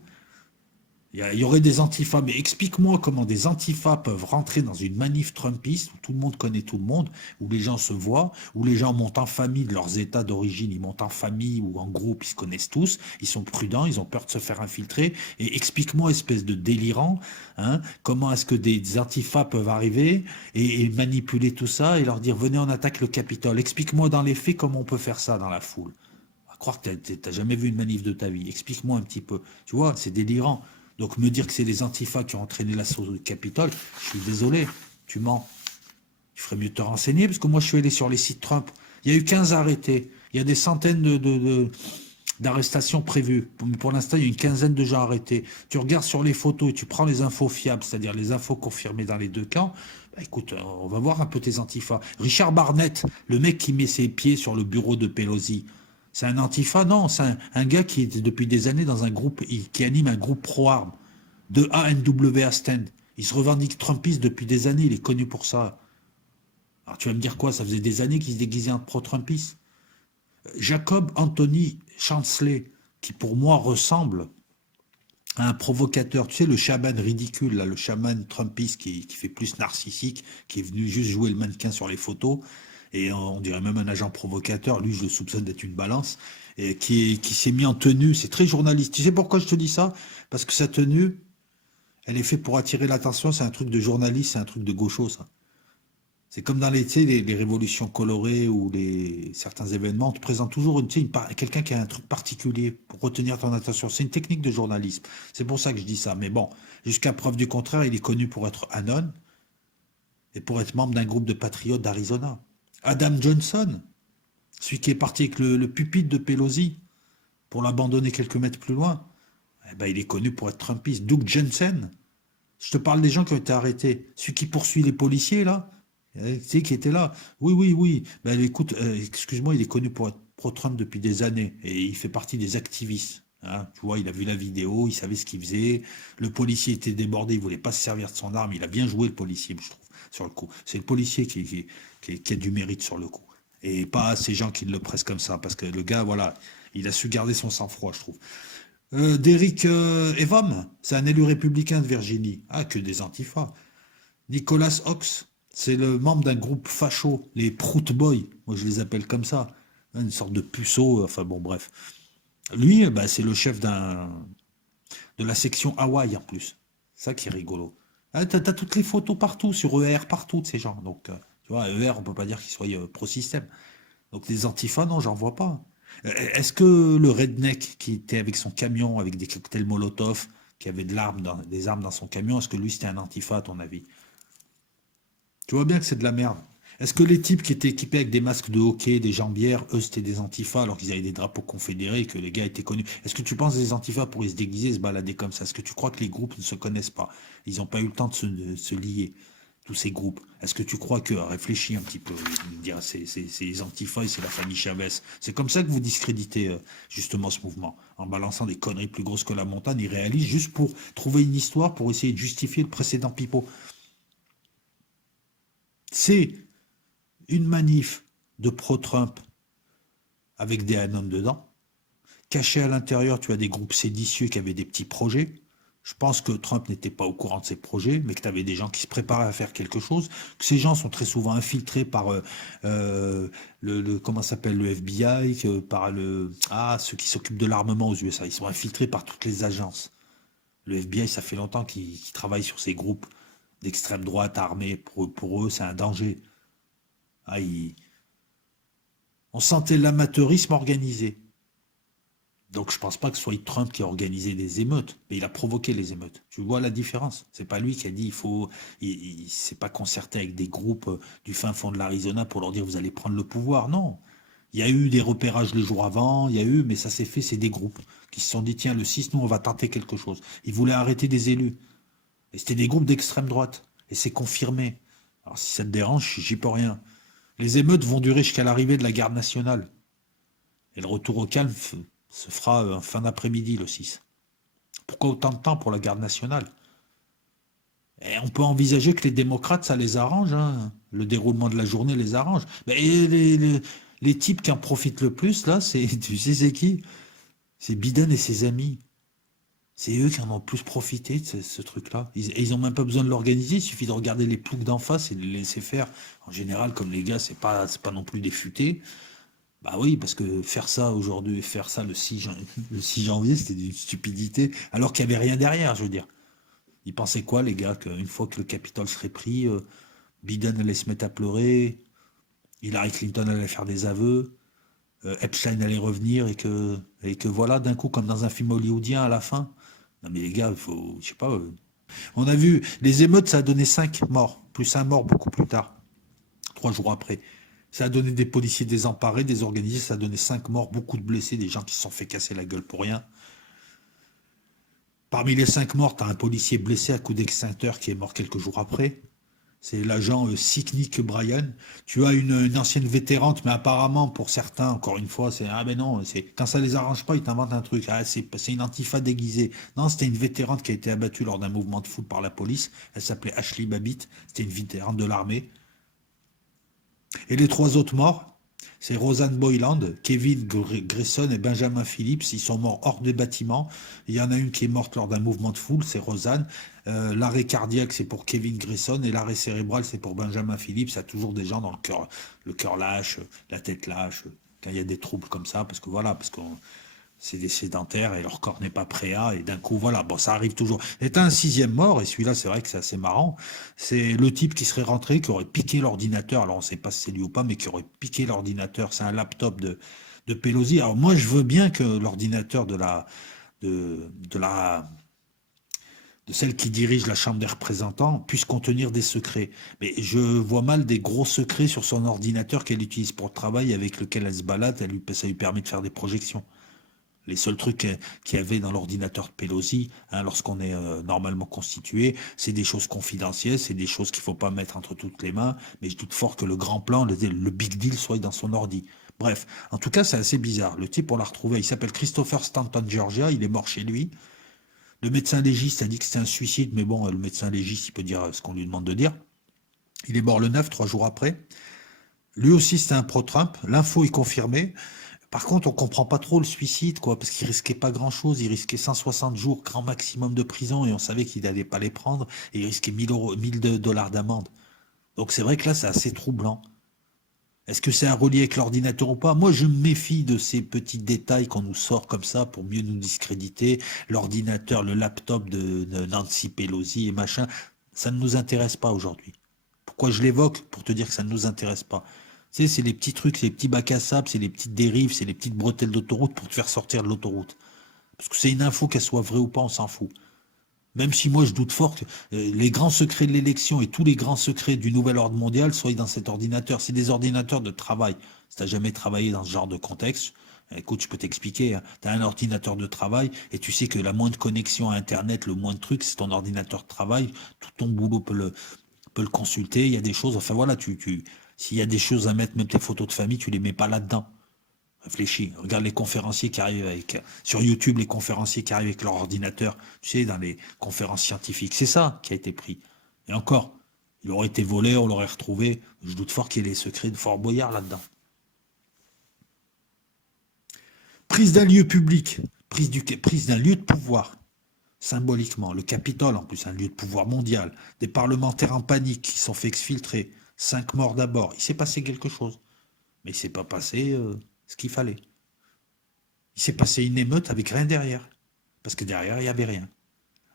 Il y aurait des antifas, mais explique-moi comment des antifas peuvent rentrer dans une manif trumpiste où tout le monde connaît tout le monde, où les gens se voient, où les gens montent en famille de leurs états d'origine, ils montent en famille ou en groupe, ils se connaissent tous, ils sont prudents, ils ont peur de se faire infiltrer. Et explique-moi, espèce de délirant, hein, comment est-ce que des antifas peuvent arriver et manipuler tout ça et leur dire venez on attaque le Capitole. Explique-moi dans les faits comment on peut faire ça dans la foule. À croire que t'as jamais vu une manif de ta vie. Explique-moi un petit peu. Tu vois, c'est délirant. Donc me dire que c'est les antifas qui ont entraîné l'assaut du Capitole, je suis désolé, tu mens. Tu ferais mieux de te renseigner, parce que moi je suis allé sur les sites Trump. Il y a eu 15 arrêtés. Il y a des centaines d'arrestations prévues. Pour l'instant, il y a une quinzaine de gens arrêtés. Tu regardes sur les photos et tu prends les infos fiables, c'est-à-dire les infos confirmées dans les deux camps. Bah, écoute, on va voir un peu tes antifas. Richard Barnett, le mec qui met ses pieds sur le bureau de Pelosi, c'est un antifa? Non, c'est un gars qui est depuis des années dans un groupe, qui anime un groupe pro-armes, de ANWA Stand. Il se revendique trumpiste depuis des années, il est connu pour ça. Alors tu vas me dire quoi? Ça faisait des années qu'il se déguisait en pro-trumpiste. Jacob Anthony Chansley, qui pour moi ressemble à un provocateur, tu sais, le chaman ridicule, là, le chaman trumpiste qui fait plus narcissique, qui est venu juste jouer le mannequin sur les photos, et on dirait même un agent provocateur, lui je le soupçonne d'être une balance, et qui s'est mis en tenue, c'est très journaliste. Tu sais pourquoi je te dis ça? Parce que sa tenue, elle est faite pour attirer l'attention, c'est un truc de journaliste, c'est un truc de gaucho, ça. C'est comme dans les, tu sais, les révolutions colorées ou certains événements, on te présente toujours quelqu'un qui a un truc particulier pour retenir ton attention. C'est une technique de journalisme. C'est pour ça que je dis ça. Mais bon, jusqu'à preuve du contraire, il est connu pour être anon et pour être membre d'un groupe de patriotes d'Arizona. Adam Johnson, celui qui est parti avec le pupitre de Pelosi pour l'abandonner quelques mètres plus loin, eh ben, il est connu pour être Trumpiste. Doug Jensen, je te parle des gens qui ont été arrêtés. Celui qui poursuit les policiers, là, tu sais, qui était là. Oui, oui, oui. Ben, écoute, excuse-moi, il est connu pour être pro-Trump depuis des années. Et il fait partie des activistes. Hein. Tu vois, il a vu la vidéo, il savait ce qu'il faisait. Le policier était débordé, il voulait pas se servir de son arme. Il a bien joué, le policier, je trouve, sur le coup. C'est le policier qui a du mérite sur le coup. Et pas ces gens qui le pressent comme ça. Parce que le gars, voilà, il a su garder son sang-froid, je trouve. Derrick Evam, c'est un élu républicain de Virginie. Ah, que des antifas. Nicholas Ox, c'est le membre d'un groupe facho, les Prout Boys, moi je les appelle comme ça, une sorte de puceau, enfin bon bref. Lui, bah, c'est le chef de la section Hawaï en plus. Ça qui est rigolo. Ah, t'as toutes les photos partout, sur ER, partout de ces gens. Donc, tu vois, ER, on peut pas dire qu'ils soient pro-système. Donc les antifas, non, j'en vois pas. Est-ce que le redneck qui était avec son camion, avec des cocktails Molotov, qui avait des armes dans son camion, est-ce que lui c'était un antifa à ton avis? Tu vois bien que c'est de la merde. Est-ce que les types qui étaient équipés avec des masques de hockey, des jambières, eux c'était des antifas alors qu'ils avaient des drapeaux confédérés et que les gars étaient connus? Est-ce que tu penses que les antifas pourraient se déguiser, se balader comme ça? Est-ce que tu crois que les groupes ne se connaissent pas? Ils n'ont pas eu le temps de se lier, tous ces groupes. Est-ce que tu crois que, réfléchis un petit peu, dire c'est les antifas et c'est la famille Chavez. C'est comme ça que vous discréditez justement ce mouvement, en balançant des conneries plus grosses que la montagne, ils réalisent juste pour trouver une histoire, pour essayer de justifier le précédent pipeau. C'est une manif de pro-Trump avec des anons dedans. Caché à l'intérieur, tu as des groupes séditieux qui avaient des petits projets. Je pense que Trump n'était pas au courant de ces projets, mais que tu avais des gens qui se préparaient à faire quelque chose. Que ces gens sont très souvent infiltrés par comment s'appelle, le FBI, par ceux qui s'occupent de l'armement aux USA. Ils sont infiltrés par toutes les agences. Le FBI, ça fait longtemps qu'ils travaillent sur ces groupes d'extrême droite armés. Pour eux, c'est un danger. Ah, on sentait l'amateurisme organisé. Donc je pense pas que ce soit Trump qui a organisé des émeutes, mais il a provoqué les émeutes. Tu vois la différence? C'est pas lui qui a dit il s'est pas concerté avec des groupes du fin fond de l'Arizona pour leur dire vous allez prendre le pouvoir. Non. Il y a eu des repérages le jour avant, mais ça s'est fait, c'est des groupes qui se sont dit tiens, le 6, nous on va tenter quelque chose. Ils voulaient arrêter des élus. Et c'était des groupes d'extrême droite. Et c'est confirmé. Alors si ça te dérange, j'y peux rien. Les émeutes vont durer jusqu'à l'arrivée de la garde nationale. Et le retour au calme se fera fin d'après-midi, le 6. Pourquoi autant de temps pour la garde nationale? Et on peut envisager que les démocrates, ça les arrange. Hein. Le déroulement de la journée les arrange. Mais les types qui en profitent le plus, là, tu sais c'est qui? C'est Biden et ses amis. C'est eux qui en ont le plus profité de ce truc-là. Ils ont même pas besoin de l'organiser, il suffit de regarder les ploucs d'en face et de les laisser faire. En général, comme les gars, c'est pas non plus des futés. Bah oui, parce que faire ça aujourd'hui, faire ça le 6 janvier, c'était une stupidité, alors qu'il n'y avait rien derrière, je veux dire. Ils pensaient quoi, les gars, qu'une fois que le Capitole serait pris, Biden allait se mettre à pleurer, Hillary Clinton allait faire des aveux, Epstein allait revenir et que voilà, d'un coup, comme dans un film hollywoodien à la fin. Non mais les gars, il faut, je sais pas. On a vu, les émeutes, ça a donné 5 morts, plus un mort beaucoup plus tard, 3 jours après. Ça a donné des policiers désemparés, désorganisés, ça a donné 5 morts, beaucoup de blessés, des gens qui se sont fait casser la gueule pour rien. Parmi les 5 morts, tu as un policier blessé à coup d'extincteur qui est mort quelques jours après. C'est l'agent Sicknick Bryan. Tu as une ancienne vétérante, mais apparemment, pour certains, encore une fois, c'est ah ben non, c'est quand ça les arrange pas, ils t'inventent un truc. Ah, c'est une antifa déguisée. Non, c'était une vétérante qui a été abattue lors d'un mouvement de foule par la police. Elle s'appelait Ashley Babbitt. C'était une vétérante de l'armée. Et les 3 autres morts, c'est Rosanne Boyland, Kevin Grayson et Benjamin Phillips. Ils sont morts hors des bâtiments. Il y en a une qui est morte lors d'un mouvement de foule, c'est Rosanne. L'arrêt cardiaque, c'est pour Kevin Grayson. Et l'arrêt cérébral, c'est pour Benjamin Phillips. Il y a toujours des gens dans le cœur lâche, la tête lâche, quand il y a des troubles comme ça. Parce que voilà, parce qu'on c'est des sédentaires et leur corps n'est pas prêt à, et d'un coup, voilà, bon, ça arrive toujours. Et t'as un 6e mort, et celui-là, c'est vrai que c'est assez marrant, c'est le type qui serait rentré, qui aurait piqué l'ordinateur, alors on sait pas si c'est lui ou pas, mais qui aurait piqué l'ordinateur, c'est un laptop de Pelosi. Alors moi, je veux bien que l'ordinateur de celle qui dirige la Chambre des représentants puisse contenir des secrets. Mais je vois mal des gros secrets sur son ordinateur qu'elle utilise pour le travail, avec lequel elle se balade, ça lui permet de faire des projections. Les seuls trucs qu'il y avait dans l'ordinateur de Pelosi, hein, lorsqu'on est normalement constitué, c'est des choses confidentielles, c'est des choses qu'il ne faut pas mettre entre toutes les mains, mais je doute fort que le grand plan, le big deal soit dans son ordi. Bref, en tout cas, c'est assez bizarre. Le type, on l'a retrouvé, il s'appelle Christopher Stanton Georgia, il est mort chez lui. Le médecin légiste a dit que c'était un suicide, mais bon, le médecin légiste, il peut dire ce qu'on lui demande de dire. Il est mort le 9, 3 jours après. Lui aussi, c'était un pro-Trump. L'info est confirmée. Par contre, on comprend pas trop le suicide, quoi, parce qu'il risquait pas grand-chose. Il risquait 160 jours, grand maximum de prison, et on savait qu'il n'allait pas les prendre, et il risquait 1000 $ d'amende. Donc c'est vrai que là, c'est assez troublant. Est-ce que c'est un relié avec l'ordinateur ou pas? Moi, je me méfie de ces petits détails qu'on nous sort comme ça pour mieux nous discréditer. L'ordinateur, le laptop de Nancy Pelosi et machin, ça ne nous intéresse pas aujourd'hui. Pourquoi je l'évoque? Pour te dire que ça ne nous intéresse pas. Tu sais, c'est les petits trucs, c'est les petits bacs à sable, c'est les petites dérives, c'est les petites bretelles d'autoroute pour te faire sortir de l'autoroute. Parce que c'est une info, qu'elle soit vraie ou pas, on s'en fout. Même si moi je doute fort que les grands secrets de l'élection et tous les grands secrets du nouvel ordre mondial soient dans cet ordinateur. C'est des ordinateurs de travail. Si tu n'as jamais travaillé dans ce genre de contexte, écoute, je peux t'expliquer. Hein. Tu as un ordinateur de travail et tu sais que la moindre connexion à Internet, le moindre truc, c'est ton ordinateur de travail. Tout ton boulot peut le consulter. Il y a des choses, enfin voilà, s'il y a des choses à mettre, même tes photos de famille, tu les mets pas là-dedans. Réfléchis, regarde les conférenciers qui arrivent sur YouTube, les conférenciers qui arrivent avec leur ordinateur, tu sais, dans les conférences scientifiques. C'est ça qui a été pris. Et encore, il aurait été volé, on l'aurait retrouvé. Je doute fort qu'il y ait les secrets de Fort Boyard là-dedans. Prise d'un lieu public, prise d'un lieu de pouvoir, symboliquement. Le Capitole, en plus, un lieu de pouvoir mondial. Des parlementaires en panique qui sont fait exfiltrer. 5 morts d'abord. Il s'est passé quelque chose. Mais il ne s'est pas passé ce qu'il fallait. Il s'est passé une émeute avec rien derrière. Parce que derrière, il n'y avait rien.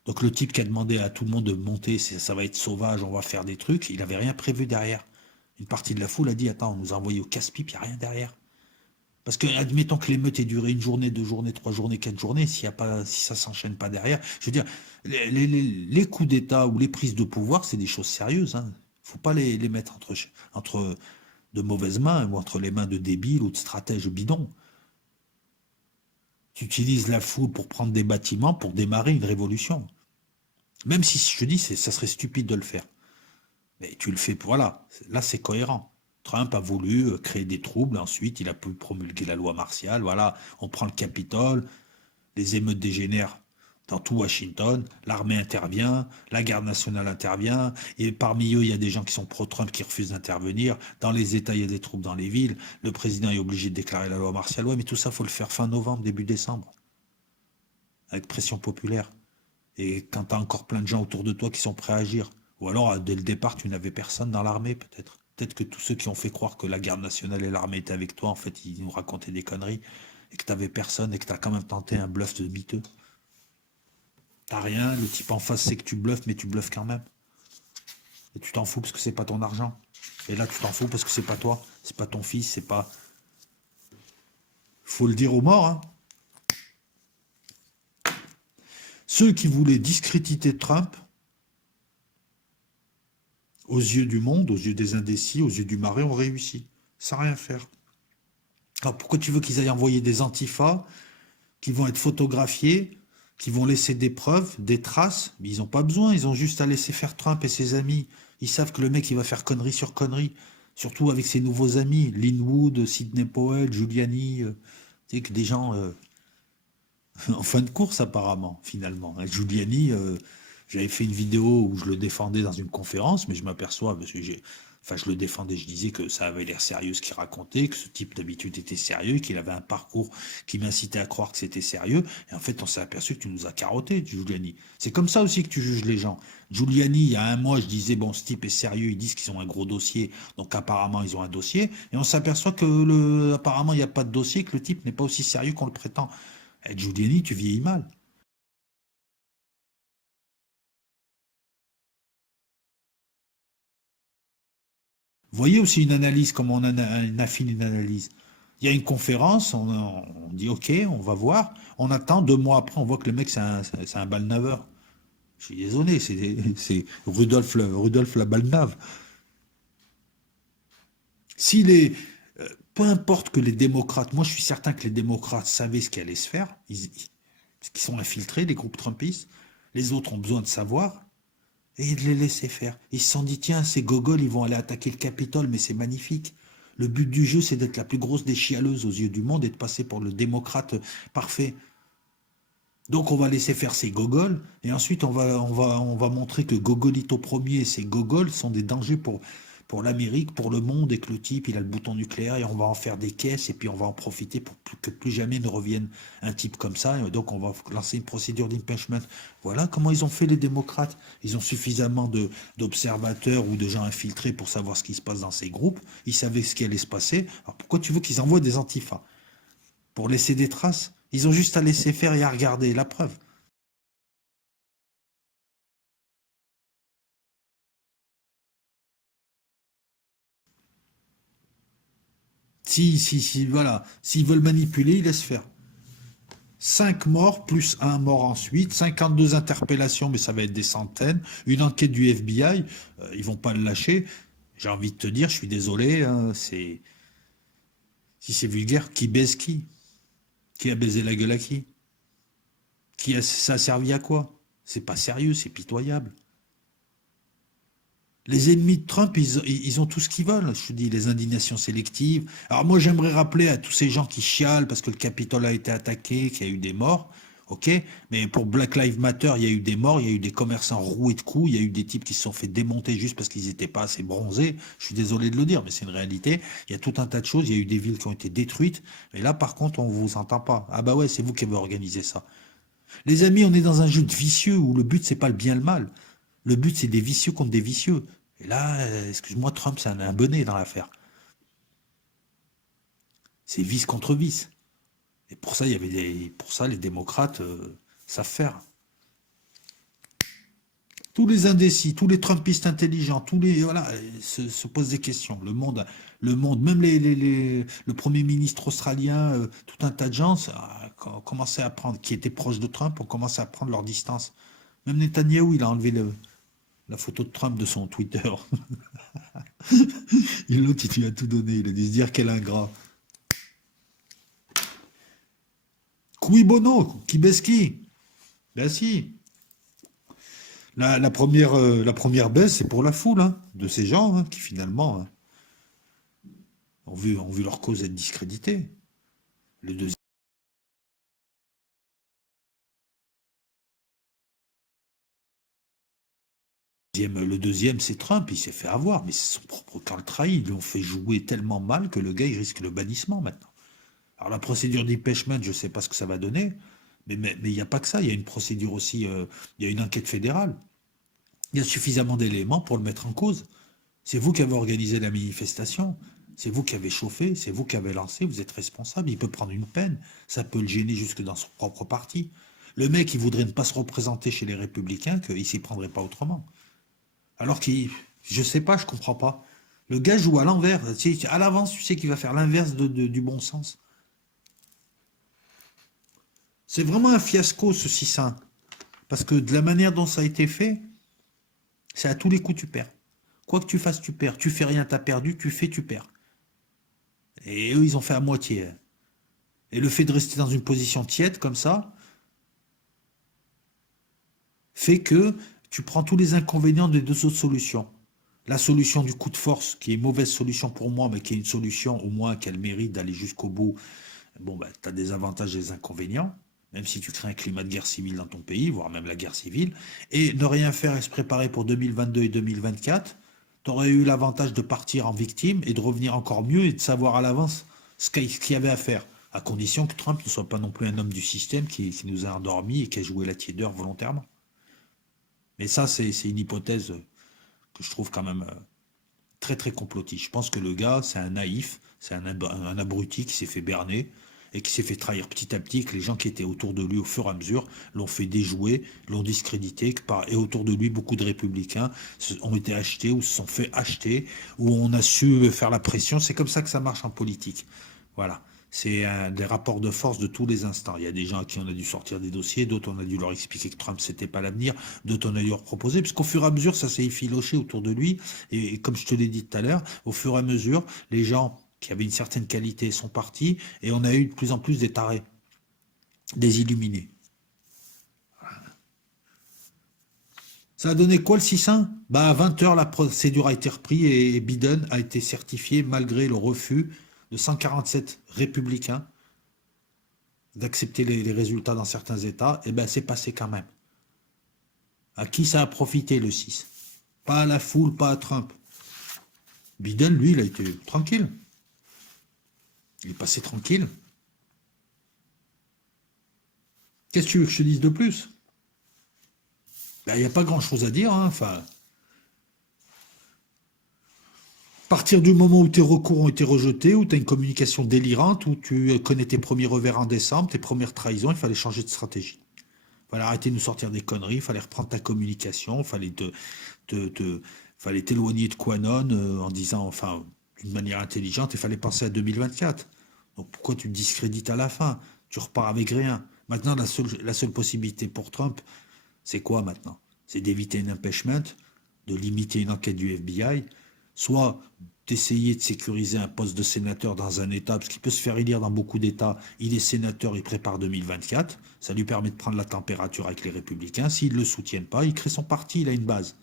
Donc le type qui a demandé à tout le monde de monter, ça va être sauvage, on va faire des trucs, il n'avait rien prévu derrière. Une partie de la foule a dit, attends, on nous a envoyé au casse-pipe, il n'y a rien derrière. Parce que, admettons que l'émeute ait duré 1 journée, 2 journées, 3 journées, 4 journées, si ça ne s'enchaîne pas derrière, je veux dire, les coups d'État ou les prises de pouvoir, c'est des choses sérieuses. Il ne faut pas les mettre entre de mauvaises mains ou entre les mains de débiles ou de stratèges bidons. Tu utilises la foule pour prendre des bâtiments, pour démarrer une révolution. Même si, je te dis, ça serait stupide de le faire. Mais tu le fais, voilà, là c'est cohérent. Trump a voulu créer des troubles, ensuite il a pu promulguer la loi martiale, voilà, on prend le Capitole, les émeutes dégénèrent dans tout Washington, l'armée intervient, la garde nationale intervient, et parmi eux il y a des gens qui sont pro-Trump qui refusent d'intervenir, dans les États il y a des troubles dans les villes, le président est obligé de déclarer la loi martiale, ouais mais tout ça il faut le faire fin novembre, début décembre, avec pression populaire. Et quand tu as encore plein de gens autour de toi qui sont prêts à agir. Ou alors, dès le départ, tu n'avais personne dans l'armée, peut-être. Peut-être que tous ceux qui ont fait croire que la garde nationale et l'armée étaient avec toi, en fait, ils nous racontaient des conneries. Et que tu n'avais personne et que tu as quand même tenté un bluff de miteux. T'as rien, le type en face sait que tu bluffes, mais tu bluffes quand même. Et tu t'en fous parce que c'est pas ton argent. Et là, tu t'en fous parce que c'est pas toi, c'est pas ton fils, c'est pas. Faut le dire aux morts, hein. Ceux qui voulaient discréditer Trump, aux yeux du monde, aux yeux des indécis, aux yeux du marais, ont réussi. Sans rien faire. Alors pourquoi tu veux qu'ils aillent envoyer des antifas qui vont être photographiés, qui vont laisser des preuves, des traces? Mais ils n'ont pas besoin, ils ont juste à laisser faire Trump et ses amis. Ils savent que le mec, il va faire connerie sur connerie. Surtout avec ses nouveaux amis, Linwood, Sidney Powell, Giuliani. Tu sais, que des gens en fin de course apparemment, finalement. Giuliani, j'avais fait une vidéo où je le défendais dans une conférence, mais je m'aperçois, parce que enfin, je le défendais, je disais que ça avait l'air sérieux ce qu'il racontait, que ce type d'habitude était sérieux, qu'il avait un parcours qui m'incitait à croire que c'était sérieux. Et en fait, on s'est aperçu que tu nous as carotté, Giuliani. C'est comme ça aussi que tu juges les gens. Giuliani, il y a un mois, je disais, bon, ce type est sérieux, ils disent qu'ils ont un gros dossier, donc apparemment, ils ont un dossier. Et on s'aperçoit que apparemment, il n'y a pas de dossier, que le type n'est pas aussi sérieux qu'on le prétend. Giuliani, tu vieillis mal. Voyez aussi une analyse, comme on affine une analyse. Il y a une conférence, on dit OK, on va voir. On attend 2 mois après, on voit que le mec, c'est un balnaveur. Je suis désolé, c'est Rudolf la balnave. S'il est, peu importe que les démocrates, moi je suis certain que les démocrates savaient ce qui allait se faire, parce qu'ils sont infiltrés, les groupes trumpistes. Les autres ont besoin de savoir. Et de les laisser faire. Ils se sont dit, tiens, ces gogoles, ils vont aller attaquer le Capitole, mais c'est magnifique. Le but du jeu, c'est d'être la plus grosse des chialeuses aux yeux du monde et de passer pour le démocrate parfait. Donc on va laisser faire ces gogoles, et ensuite on va montrer que Gogolito Ier et ces gogoles sont des dangers pour l'Amérique, pour le monde, et que le type, il a le bouton nucléaire, et on va en faire des caisses, et puis on va en profiter pour que plus jamais ne revienne un type comme ça, et donc on va lancer une procédure d'impeachment. Voilà comment ils ont fait les démocrates. Ils ont suffisamment d'observateurs ou de gens infiltrés pour savoir ce qui se passe dans ces groupes, ils savaient ce qui allait se passer. Alors pourquoi tu veux qu'ils envoient des antifas? Pour laisser des traces? Ils ont juste à laisser faire et à regarder la preuve. Si, voilà. S'ils veulent manipuler, ils laissent faire. 5 morts, plus un mort ensuite, 52 interpellations, mais ça va être des centaines. Une enquête du FBI, ils vont pas le lâcher. J'ai envie de te dire, je suis désolé, hein, si c'est vulgaire, qui baise qui? Qui a baisé la gueule à qui? Ça a servi à quoi? C'est pas sérieux, c'est pitoyable. Les ennemis de Trump, ils ont tout ce qu'ils veulent. Je te dis, les indignations sélectives. Alors moi, j'aimerais rappeler à tous ces gens qui chialent parce que le Capitole a été attaqué, qu'il y a eu des morts. OK, mais pour Black Lives Matter, il y a eu des morts, il y a eu des commerçants roués de coups, il y a eu des types qui se sont fait démonter juste parce qu'ils n'étaient pas assez bronzés. Je suis désolé de le dire, mais c'est une réalité. Il y a tout un tas de choses. Il y a eu des villes qui ont été détruites. Mais là, par contre, on ne vous entend pas. Ah bah ouais, c'est vous qui avez organisé ça. Les amis, on est dans un jeu de vicieux où le but, c'est pas le bien et le mal. Le but, c'est des vicieux contre des vicieux. Et là, excuse-moi, Trump, c'est un bonnet dans l'affaire. C'est vice contre vice. Et pour ça, pour ça, les démocrates savent faire. Tous les indécis, tous les Trumpistes intelligents, tous les voilà, se posent des questions. Le monde, même le Premier ministre australien, tout un tas de gens ont commencé à prendre, qui étaient proches de Trump, ont commencé à prendre leur distance. Même Netanyahou, il a enlevé la photo de Trump de son Twitter. L'autre, il lui a tout donné. Il a dû se dire quel ingrat. Cui bono, qui baisse qui? Ben si. La première baisse, c'est pour la foule, hein, de ces gens qui finalement ont vu leur cause être discréditée. Le deuxième, c'est Trump, il s'est fait avoir, mais c'est son propre camp le trahit. Ils lui ont fait jouer tellement mal que le gars, il risque le bannissement maintenant. Alors la procédure d'impeachment, je ne sais pas ce que ça va donner, Mais il n'y a pas que ça, il y a une procédure aussi, il y a une enquête fédérale. Il y a suffisamment d'éléments pour le mettre en cause. C'est vous qui avez organisé la manifestation, c'est vous qui avez chauffé, c'est vous qui avez lancé, vous êtes responsable, il peut prendre une peine, ça peut le gêner jusque dans son propre parti. Le mec, il voudrait ne pas se représenter chez les Républicains, qu'il s'y prendrait pas autrement. Alors qu'il, je sais pas, je comprends pas. Le gars joue à l'envers. À l'avance, tu sais qu'il va faire l'inverse du bon sens. C'est vraiment un fiasco, ce 6-1. Parce que de la manière dont ça a été fait, c'est à tous les coups tu perds. Quoi que tu fasses, tu perds. Tu fais rien, t'as perdu. Tu fais, tu perds. Et eux, ils ont fait à moitié. Et le fait de rester dans une position tiède comme ça fait que tu prends tous les inconvénients des deux autres solutions. La solution du coup de force, qui est une mauvaise solution pour moi, mais qui est une solution au moins qui a le mérite d'aller jusqu'au bout. Bon, ben, tu as des avantages et des inconvénients, même si tu crées un climat de guerre civile dans ton pays, voire même la guerre civile. Et ne rien faire et se préparer pour 2022 et 2024, tu aurais eu l'avantage de partir en victime et de revenir encore mieux et de savoir à l'avance ce qu'il y avait à faire, à condition que Trump ne soit pas non plus un homme du système qui nous a endormis et qui a joué la tiédeur volontairement. Mais ça, c'est une hypothèse que je trouve quand même très très complotiste. Je pense que le gars, c'est un naïf, c'est un abruti qui s'est fait berner et qui s'est fait trahir petit à petit, que les gens qui étaient autour de lui au fur et à mesure l'ont fait déjouer, l'ont discrédité, et autour de lui, beaucoup de républicains ont été achetés ou se sont fait acheter, ou on a su faire la pression. C'est comme ça que ça marche en politique. Voilà. C'est des rapports de force de tous les instants. Il y a des gens à qui on a dû sortir des dossiers, d'autres on a dû leur expliquer que Trump c'était pas l'avenir, d'autres on a dû leur proposer, puisqu'au fur et à mesure ça s'est effiloché autour de lui. Et comme je te l'ai dit tout à l'heure, au fur et à mesure, les gens qui avaient une certaine qualité sont partis et on a eu de plus en plus des tarés, des illuminés. Ça a donné quoi le 6-1? Bah à 20h la procédure a été reprise et Biden a été certifié malgré le refus de 147 républicains d'accepter les résultats dans certains États, et ben c'est passé quand même. À qui ça a profité le 6? Pas à la foule, pas à Trump. Biden, lui, il a été tranquille. Il est passé tranquille. Qu'est-ce que tu veux que je te dise de plus? Ben, il n'y a pas grand-chose à dire. Hein. Enfin, à partir du moment où tes recours ont été rejetés, où tu as une communication délirante, où tu connais tes premiers revers en décembre, tes premières trahisons, il fallait changer de stratégie. Il fallait arrêter de nous sortir des conneries, il fallait reprendre ta communication, il fallait fallait t'éloigner de Quanon en disant, enfin, d'une manière intelligente, il fallait penser à 2024. Donc pourquoi tu te discrédites à la fin? Tu repars avec rien. Maintenant, la seule possibilité pour Trump, c'est quoi maintenant? C'est d'éviter un impeachment, de limiter une enquête du FBI, soit d'essayer de sécuriser un poste de sénateur dans un État, parce qu'il peut se faire élire dans beaucoup d'États, il est sénateur, il prépare 2024, ça lui permet de prendre la température avec les républicains, s'ils ne le soutiennent pas, il crée son parti, il a une base.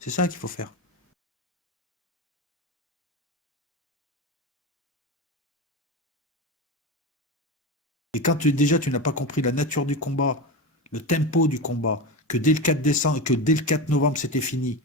C'est ça qu'il faut faire. Et quand déjà tu n'as pas compris la nature du combat, le tempo du combat, que dès le 4 décembre, que dès le 4 novembre c'était fini,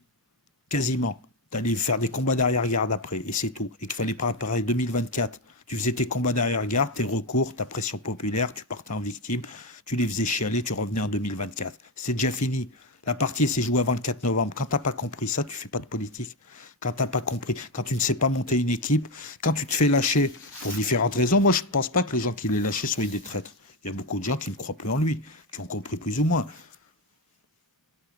quasiment. T'allais faire des combats d'arrière-garde après, et c'est tout. Et qu'il fallait préparer 2024. Tu faisais tes combats d'arrière-garde, tes recours, ta pression populaire, tu partais en victime, tu les faisais chialer, tu revenais en 2024. C'est déjà fini. La partie s'est jouée avant le 4 novembre. Quand t'as pas compris ça, tu fais pas de politique. Quand t'as pas compris, quand tu ne sais pas monter une équipe, quand tu te fais lâcher pour différentes raisons, moi je pense pas que les gens qui l'aient lâché soient des traîtres. Il y a beaucoup de gens qui ne croient plus en lui, qui ont compris plus ou moins.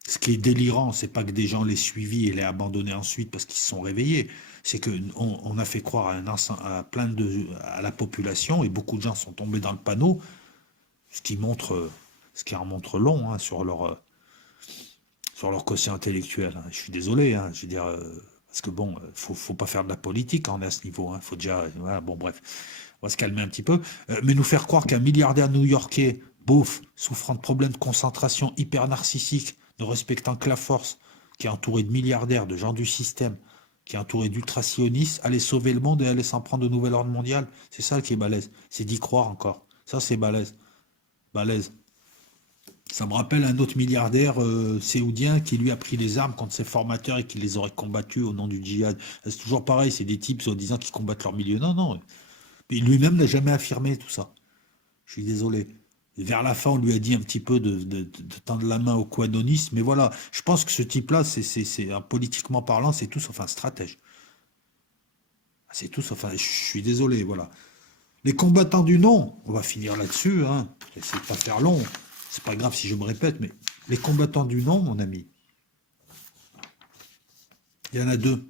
Ce qui est délirant, c'est pas que des gens l'aient suivi et l'aient abandonné ensuite parce qu'ils se sont réveillés. C'est qu'on a fait croire à la population et beaucoup de gens sont tombés dans le panneau, ce qui en montre long hein, sur leur quotient intellectuel. Hein. Je suis désolé, hein, je veux dire, parce que bon, faut pas faire de la politique quand on est à ce niveau. Hein. Faut déjà, voilà, bon bref, on va se calmer un petit peu. Mais nous faire croire qu'un milliardaire new-yorkais, beauf, souffrant de problèmes de concentration hyper narcissique, ne respectant que la force, qui est entouré de milliardaires, de gens du système, qui est entouré d'ultra-sionistes, allait sauver le monde et allait s'en prendre de nouvel ordre mondial. C'est ça qui est balèze. C'est d'y croire encore. Ça, c'est balèze. Balèze. Ça me rappelle un autre milliardaire séoudien qui lui a pris les armes contre ses formateurs et qui les aurait combattus au nom du djihad. C'est toujours pareil, c'est des types soi-disant qui combattent leur milieu. Non, non. Mais lui-même n'a jamais affirmé tout ça. Je suis désolé. Et vers la fin, on lui a dit un petit peu de tendre la main au quanonisme. Mais voilà, je pense que ce type-là, politiquement parlant, c'est tout sauf un stratège. C'est tout sauf un... Je suis désolé, voilà. Les combattants du non, on va finir là-dessus, hein. Essayez de pas faire long. C'est pas grave si je me répète, mais les combattants du non, mon ami, il y en a deux.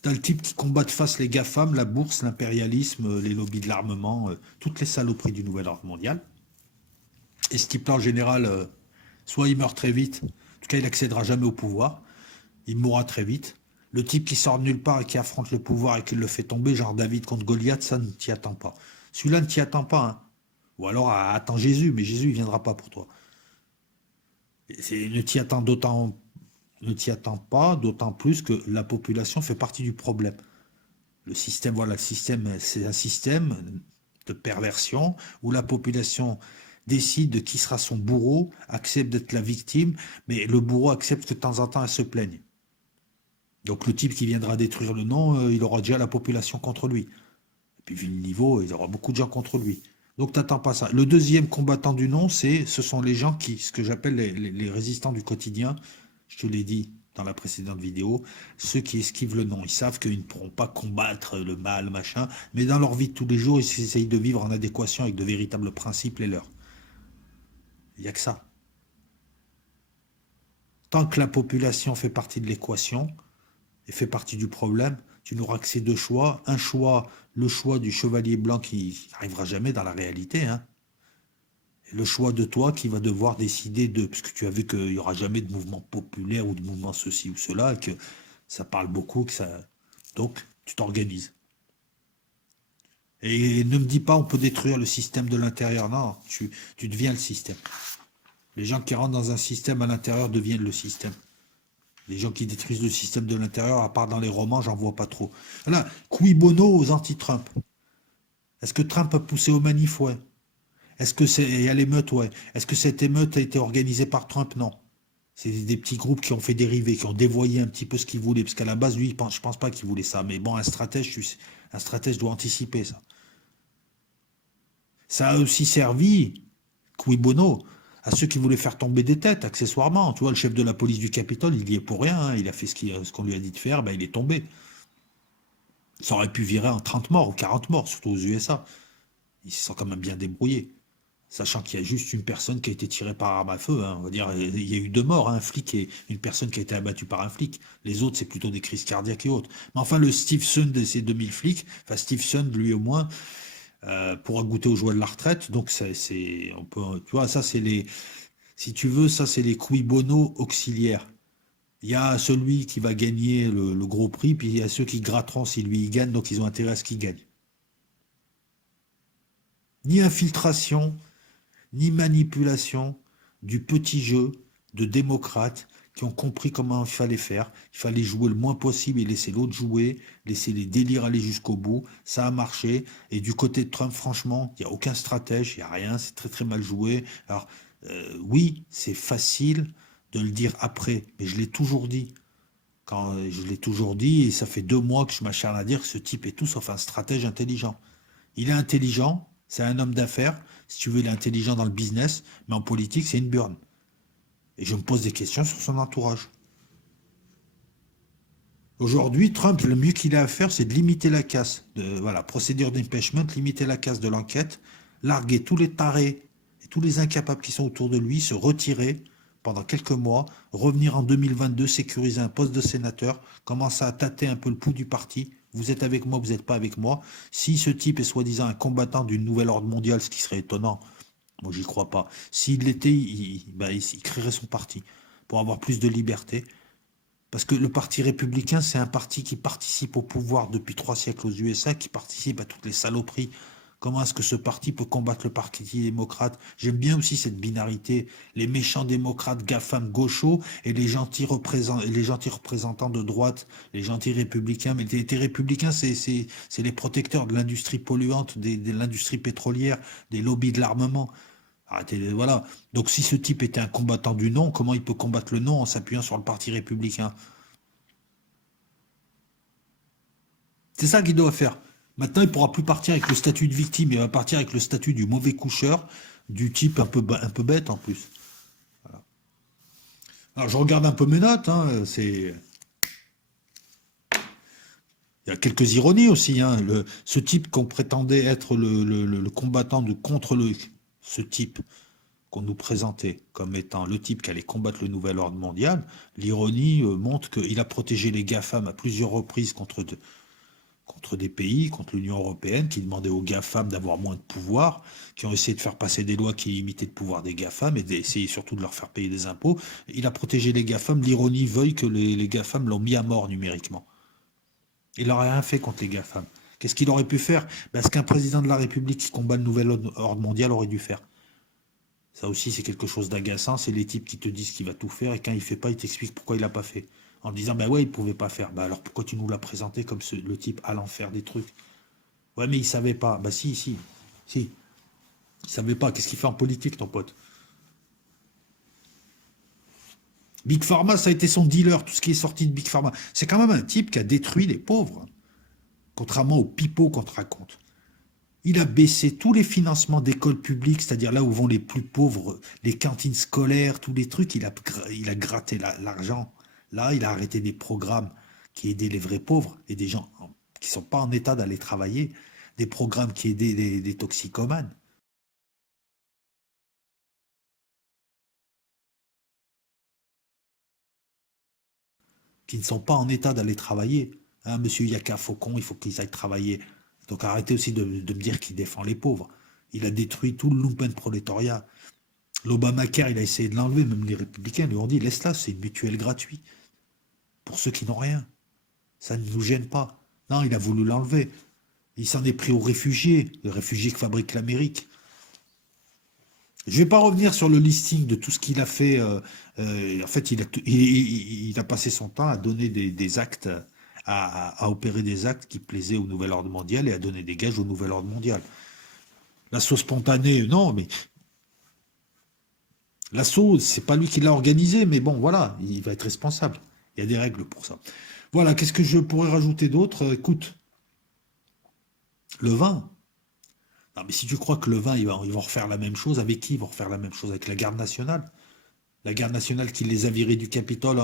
T'as le type qui combat de face les GAFAM, la bourse, l'impérialisme, les lobbies de l'armement, toutes les saloperies du nouvel ordre mondial. Et ce type-là, en général, soit il meurt très vite, en tout cas, il n'accédera jamais au pouvoir, il mourra très vite. Le type qui sort de nulle part et qui affronte le pouvoir et qui le fait tomber, genre David contre Goliath, ça ne t'y attend pas. Celui-là ne t'y attend pas, hein. Ou alors attends Jésus, mais Jésus, il ne viendra pas pour toi. Ne t'y attends ne t'y attends pas, d'autant plus que la population fait partie du problème. Le système, voilà, le système, c'est un système de perversion où la population décide de qui sera son bourreau, accepte d'être la victime, mais le bourreau accepte que de temps en temps elle se plaigne. Donc le type qui viendra détruire le nom, il aura déjà la population contre lui. Et puis vu le niveau, il aura beaucoup de gens contre lui. Donc t'attends pas ça. Le deuxième combattant du non, ce sont les gens qui, ce que j'appelle les résistants du quotidien. Je te l'ai dit dans la précédente vidéo, ceux qui esquivent le non. Ils savent qu'ils ne pourront pas combattre le mal, machin, mais dans leur vie de tous les jours, ils essayent de vivre en adéquation avec de véritables principes, les leurs. Il n'y a que ça. Tant que la population fait partie de l'équation et fait partie du problème, tu n'auras que ces deux choix. Un choix, le choix du chevalier blanc qui n'arrivera jamais dans la réalité, hein. Et le choix de toi qui va devoir décider de... Parce que tu as vu qu'il n'y aura jamais de mouvement populaire ou de mouvement ceci ou cela, et que ça parle beaucoup, que ça... Donc, tu t'organises. Et ne me dis pas on peut détruire le système de l'intérieur. Non, tu deviens le système. Les gens qui rentrent dans un système à l'intérieur deviennent le système. Les gens qui détruisent le système de l'intérieur, à part dans les romans, j'en vois pas trop. Là, cui bono aux anti-Trump. Est-ce que Trump a poussé aux manifs? Ouais. Est-ce que c'est... Il y a l'émeute? Ouais. Est-ce que cette émeute a été organisée par Trump? Non. C'est des petits groupes qui ont fait dériver, qui ont dévoyé un petit peu ce qu'ils voulaient. Parce qu'à la base, lui, je pense pas qu'il voulait ça. Mais bon, un stratège doit anticiper ça. Ça a aussi servi, cui bono, à ceux qui voulaient faire tomber des têtes, accessoirement. Tu vois, le chef de la police du Capitole, il y est pour rien, hein. Il a fait ce qu'on lui a dit de faire, ben, il est tombé. Ça aurait pu virer en 30 morts ou 40 morts, surtout aux USA. Ils se sont quand même bien débrouillés. Sachant qu'il y a juste une personne qui a été tirée par arme à feu, hein. On va dire, il y a eu deux morts, hein, un flic et une personne qui a été abattue par un flic. Les autres, c'est plutôt des crises cardiaques et autres. Mais enfin, le Stevenson de ces 2000 flics, enfin Stevenson, lui au moins, pourra goûter aux joies de la retraite. Donc, on peut, tu vois, ça, c'est les, si tu veux, ça, c'est les cui bono auxiliaires. Il y a celui qui va gagner le gros prix, puis il y a ceux qui gratteront si lui il gagne, donc ils ont intérêt à ce qu'il gagne. Ni infiltration, ni manipulation du petit jeu de démocrates qui ont compris comment il fallait faire. Il fallait jouer le moins possible et laisser l'autre jouer, laisser les délires aller jusqu'au bout. Ça a marché. Et du côté de Trump, franchement, il n'y a aucun stratège, il n'y a rien, c'est très très mal joué. Alors, oui, c'est facile de le dire après, mais je l'ai toujours dit. Je l'ai toujours dit, et ça fait 2 mois que je m'acharne à dire que ce type est tout sauf un stratège intelligent. Il est intelligent, c'est un homme d'affaires. Si tu veux, il est intelligent dans le business, mais en politique, c'est une burne. Et je me pose des questions sur son entourage. Aujourd'hui, Trump, le mieux qu'il a à faire, c'est de limiter la casse. Voilà, procédure d'impeachment, limiter la casse de l'enquête, larguer tous les tarés et tous les incapables qui sont autour de lui, se retirer pendant quelques mois, revenir en 2022, sécuriser un poste de sénateur, commencer à tâter un peu le pouls du parti. Vous êtes avec moi, vous n'êtes pas avec moi. Si ce type est soi-disant un combattant d'une nouvelle ordre mondiale, ce qui serait étonnant, moi j'y crois pas. S'il l'était, il créerait son parti pour avoir plus de liberté. Parce que le parti républicain, c'est un parti qui participe au pouvoir depuis 3 siècles aux USA, qui participe à toutes les saloperies. Comment est-ce que ce parti peut combattre le parti démocrate? J'aime bien aussi cette binarité, les méchants démocrates GAFAM gauchos et les gentils représentants de droite, les gentils républicains. Mais les républicains, c'est les protecteurs de l'industrie polluante, de l'industrie pétrolière, des lobbies de l'armement. Arrêtez, voilà. Donc si ce type était un combattant du non, comment il peut combattre le non en s'appuyant sur le parti républicain? C'est ça qu'il doit faire. Maintenant, il ne pourra plus partir avec le statut de victime, il va partir avec le statut du mauvais coucheur, Du type un peu bête en plus. Alors je regarde un peu mes notes, hein, il y a quelques ironies aussi, hein. Ce type qu'on prétendait être le combattant contre ce type qu'on nous présentait comme étant le type qui allait combattre le nouvel ordre mondial, l'ironie montre qu'il a protégé les GAFAM à plusieurs reprises contre des pays, contre l'Union européenne, qui demandaient aux GAFAM d'avoir moins de pouvoir, qui ont essayé de faire passer des lois qui limitaient le pouvoir des GAFAM et d'essayer surtout de leur faire payer des impôts. Il a protégé les GAFAM. L'ironie veuille que les GAFAM l'ont mis à mort numériquement. Il n'aurait rien fait contre les GAFAM. Qu'est-ce qu'il aurait pu faire? Ben, ce qu'un président de la République qui combat le nouvel ordre mondial aurait dû faire. Ça aussi, c'est quelque chose d'agaçant. C'est les types qui te disent qu'il va tout faire et quand il ne fait pas, il t'explique pourquoi il n'a pas fait. En disant, ben ouais, il ne pouvait pas faire. Ben alors pourquoi tu nous l'as présenté comme le type allant faire des trucs? Ouais, mais il savait pas. Bah si. Il savait pas. Qu'est-ce qu'il fait en politique, ton pote? Big Pharma, ça a été son dealer, tout ce qui est sorti de Big Pharma. C'est quand même un type qui a détruit les pauvres, contrairement aux pipeaux qu'on te raconte. Il a baissé tous les financements d'écoles publiques, c'est-à-dire là où vont les plus pauvres, les cantines scolaires, tous les trucs, il a gratté l'argent. Là, il a arrêté des programmes qui aidaient les vrais pauvres et des gens qui ne sont pas en état d'aller travailler, des programmes qui aidaient les toxicomanes. Qui ne sont pas en état d'aller travailler. Hein, monsieur Yaka Faucon, il faut qu'ils aillent travailler. Donc arrêtez aussi de me dire qu'il défend les pauvres. Il a détruit tout le lumpen prolétariat. L'Obamacare, il a essayé de l'enlever, même les républicains lui ont dit, laisse-la, c'est une mutuelle gratuite. Pour ceux qui n'ont rien. Ça ne nous gêne pas. Non, il a voulu l'enlever. Il s'en est pris aux réfugiés, les réfugiés que fabrique l'Amérique. Je ne vais pas revenir sur le listing de tout ce qu'il a fait. En fait, il a passé son temps à donner des actes, à opérer des actes qui plaisaient au nouvel ordre mondial et à donner des gages au nouvel ordre mondial. L'assaut spontané, non, mais l'assaut, c'est pas lui qui l'a organisé, mais bon, voilà, il va être responsable. Il y a des règles pour ça. Voilà, qu'est-ce que je pourrais rajouter d'autre? Écoute, le vin. Non, mais si tu crois que le vin, ils vont refaire la même chose, avec qui ils vont refaire la même chose? Avec la garde nationale? La garde nationale qui les a virés du Capitole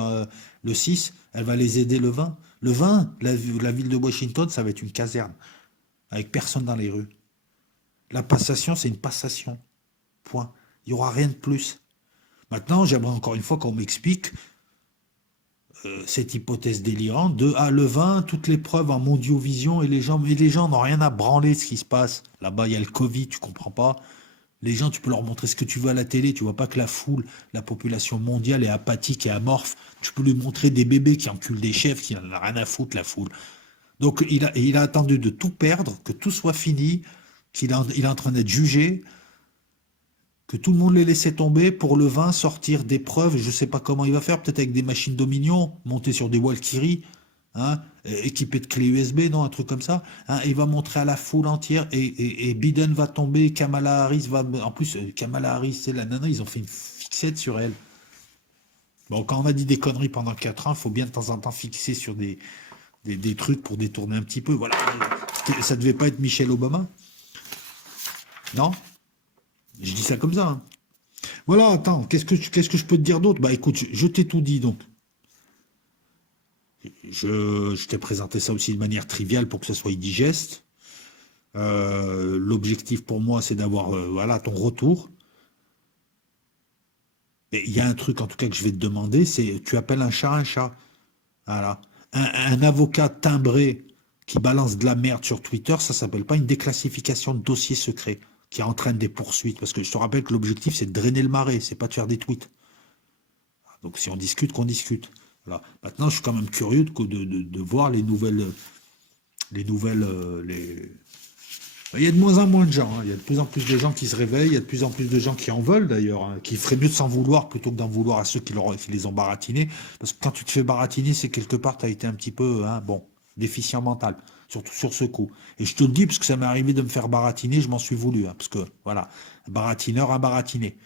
le 6, elle va les aider le 20. Le 20, la ville de Washington, ça va être une caserne, avec personne dans les rues. La passation, c'est une passation. Point. Il n'y aura rien de plus. Maintenant, j'aimerais encore une fois qu'on m'explique cette hypothèse délirante de le 20, toutes les preuves en mondiovision et les gens n'ont rien à branler de ce qui se passe. Là-bas, il y a le Covid, tu comprends pas. Les gens, tu peux leur montrer ce que tu veux à la télé, tu vois pas que la foule, la population mondiale est apathique et amorphe. Tu peux lui montrer des bébés qui enculent des chefs, qui n'en a rien à foutre, la foule. Donc il a attendu de tout perdre, que tout soit fini, il est en train d'être jugé, que tout le monde l'ait laissé tomber pour le 20 sortir des preuves. Je ne sais pas comment il va faire, peut-être avec des machines Dominion, montées sur des Walkyrie, hein, équipées de clés USB, non, un truc comme ça. Hein, il va montrer à la foule entière et Biden va tomber, Kamala Harris va... En plus, Kamala Harris, c'est la nana, ils ont fait une fixette sur elle. Bon, quand on a dit des conneries pendant 4 ans, il faut bien de temps en temps fixer sur des trucs pour détourner un petit peu. Voilà. Ça devait pas être Michelle Obama? Non? Je dis ça comme ça. Hein. Voilà, attends, qu'est-ce que je peux te dire d'autre? Bah écoute, je t'ai tout dit donc. Je t'ai présenté ça aussi de manière triviale pour que ce soit digeste. L'objectif pour moi, c'est d'avoir voilà, ton retour. Et il y a un truc en tout cas que je vais te demander, c'est tu appelles un chat un chat. Voilà. Un avocat timbré qui balance de la merde sur Twitter, ça s'appelle pas une déclassification de dossier secret qui entraîne des poursuites. Parce que je te rappelle que l'objectif, c'est de drainer le marais, c'est pas de faire des tweets. Donc si on discute, qu'on discute. Voilà. Maintenant, je suis quand même curieux de voir les nouvelles. Les nouvelles. Il y a de moins en moins de gens. Hein. Il y a de plus en plus de gens qui se réveillent. Il y a de plus en plus de gens qui en veulent d'ailleurs. Hein, qui feraient mieux de s'en vouloir plutôt que d'en vouloir à ceux qui les ont baratinés. Parce que quand tu te fais baratiner, c'est quelque part, tu as été un petit peu bon, déficient mental. Surtout sur ce coup. Et je te le dis parce que ça m'est arrivé de me faire baratiner, je m'en suis voulu. Hein, parce que voilà, un baratineur, un baratiné.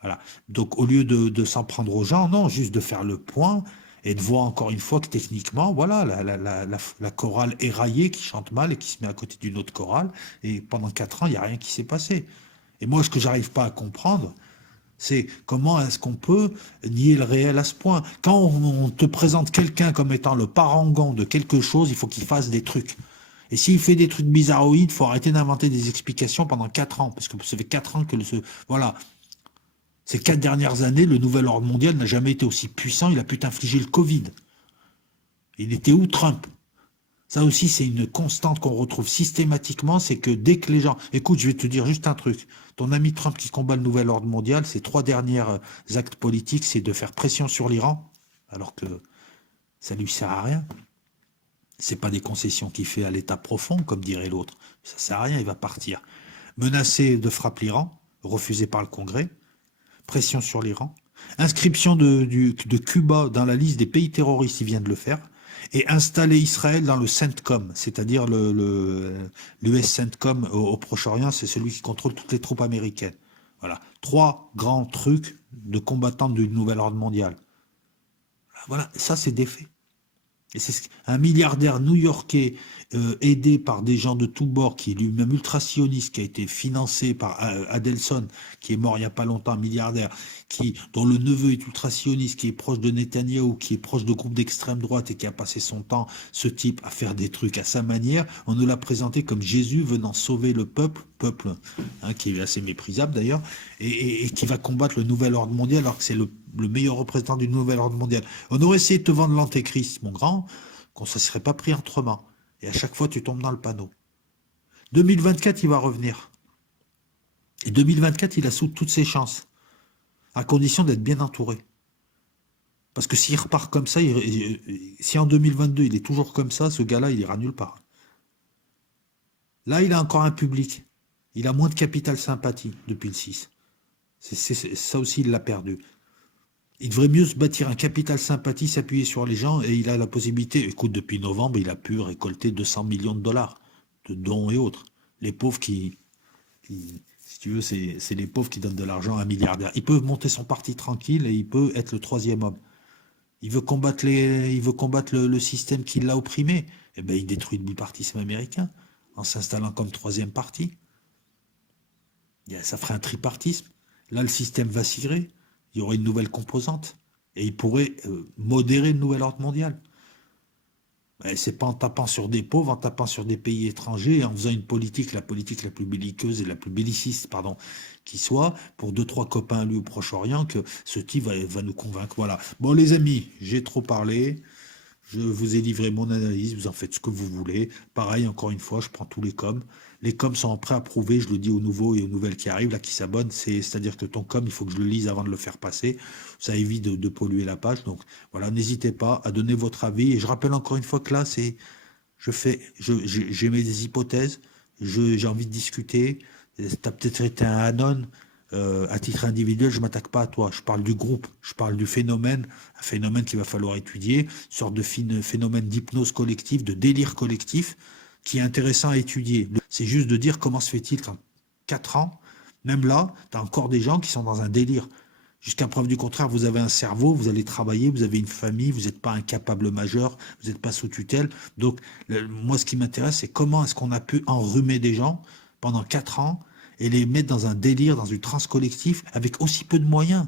Voilà. Donc au lieu de s'en prendre aux gens, non, juste de faire le point et de voir encore une fois que techniquement, voilà, la chorale éraillée qui chante mal et qui se met à côté d'une autre chorale, et pendant 4 ans, il n'y a rien qui s'est passé. Et moi, ce que j'arrive pas à comprendre, c'est comment est-ce qu'on peut nier le réel à ce point. Quand on te présente quelqu'un comme étant le parangon de quelque chose, il faut qu'il fasse des trucs. Et s'il fait des trucs bizarroïdes, il faut arrêter d'inventer des explications pendant 4 ans. Parce que ça fait 4 ans que voilà. Ces 4 dernières années, le nouvel ordre mondial n'a jamais été aussi puissant. Il a pu t'infliger le Covid. Il était où Trump? Ça aussi, c'est une constante qu'on retrouve systématiquement, c'est que dès que les gens... Écoute, je vais te dire juste un truc. Ton ami Trump qui combat le nouvel ordre mondial, ses 3 derniers actes politiques, c'est de faire pression sur l'Iran, alors que ça lui sert à rien. C'est pas des concessions qu'il fait à l'État profond, comme dirait l'autre. Ça sert à rien, il va partir. Menacer de frapper l'Iran, refusé par le Congrès, pression sur l'Iran, inscription de Cuba dans la liste des pays terroristes, il vient de le faire, et installer Israël dans le CENTCOM, c'est-à-dire l'US CENTCOM au Proche-Orient, c'est celui qui contrôle toutes les troupes américaines. Voilà, 3 grands trucs de combattants du nouvel ordre mondial. Voilà, ça c'est des faits. Et c'est un milliardaire new-yorkais aidé par des gens de tous bords, qui est lui-même ultra-sioniste, qui a été financé par Adelson, qui est mort il n'y a pas longtemps, un milliardaire, dont le neveu est ultra-sioniste, qui est proche de Netanyahou, qui est proche de groupes d'extrême droite et qui a passé son temps, ce type, à faire des trucs à sa manière. On nous l'a présenté comme Jésus venant sauver le peuple qui est assez méprisable d'ailleurs, et qui va combattre le nouvel ordre mondial alors que c'est le meilleur représentant du nouvel ordre mondial. On aurait essayé de te vendre l'antéchrist, mon grand, qu'on ne se serait pas pris autrement. Et à chaque fois, tu tombes dans le panneau. 2024, il va revenir. Et 2024, il a sous toutes ses chances, à condition d'être bien entouré. Parce que s'il repart comme ça, si en 2022, il est toujours comme ça, ce gars-là, il ira nulle part. Là, il a encore un public. Il a moins de capital sympathie depuis le 6. Ça aussi, il l'a perdu. Il devrait mieux se bâtir un capital sympathie, s'appuyer sur les gens, et il a la possibilité, écoute, depuis novembre, il a pu récolter 200 millions de dollars de dons et autres. Les pauvres si tu veux, c'est les pauvres qui donnent de l'argent à un milliardaire. Il peut monter son parti tranquille et il peut être le 3e homme. Il veut combattre le système qui l'a opprimé. Eh ben, il détruit le bipartisme américain en s'installant comme 3e parti. Ça ferait un tripartisme. Là, le système vacillerait. Il y aurait une nouvelle composante. Et il pourrait modérer le nouvel ordre mondial. C'est pas en tapant sur des pauvres, en tapant sur des pays étrangers, et en faisant la politique la plus belliqueuse et la plus belliciste, qui soit, pour 2-3 copains à lui au Proche-Orient, que ce type va nous convaincre. Voilà. Bon, les amis, j'ai trop parlé. Je vous ai livré mon analyse, vous en faites ce que vous voulez. Pareil, encore une fois, je prends tous les coms. Les coms sont prêts à prouver, je le dis aux nouveaux et aux nouvelles qui arrivent, là, qui s'abonnent. C'est-à-dire que ton com, il faut que je le lise avant de le faire passer. Ça évite de polluer la page. Donc voilà, n'hésitez pas à donner votre avis. Et je rappelle encore une fois que là, j'ai mes hypothèses, j'ai envie de discuter. Tu as peut-être été un anon. À titre individuel, je ne m'attaque pas à toi. Je parle du groupe, je parle du phénomène, un phénomène qu'il va falloir étudier, une sorte de phénomène d'hypnose collective, de délire collectif, qui est intéressant à étudier. C'est juste de dire comment se fait-il qu'en 4 ans, même là, tu as encore des gens qui sont dans un délire. Jusqu'à preuve du contraire, vous avez un cerveau, vous allez travailler, vous avez une famille, vous n'êtes pas incapable majeur, vous n'êtes pas sous tutelle. Donc, moi, ce qui m'intéresse, c'est comment est-ce qu'on a pu enrhumer des gens pendant 4 ans et les mettre dans un délire, dans une transe collective, avec aussi peu de moyens.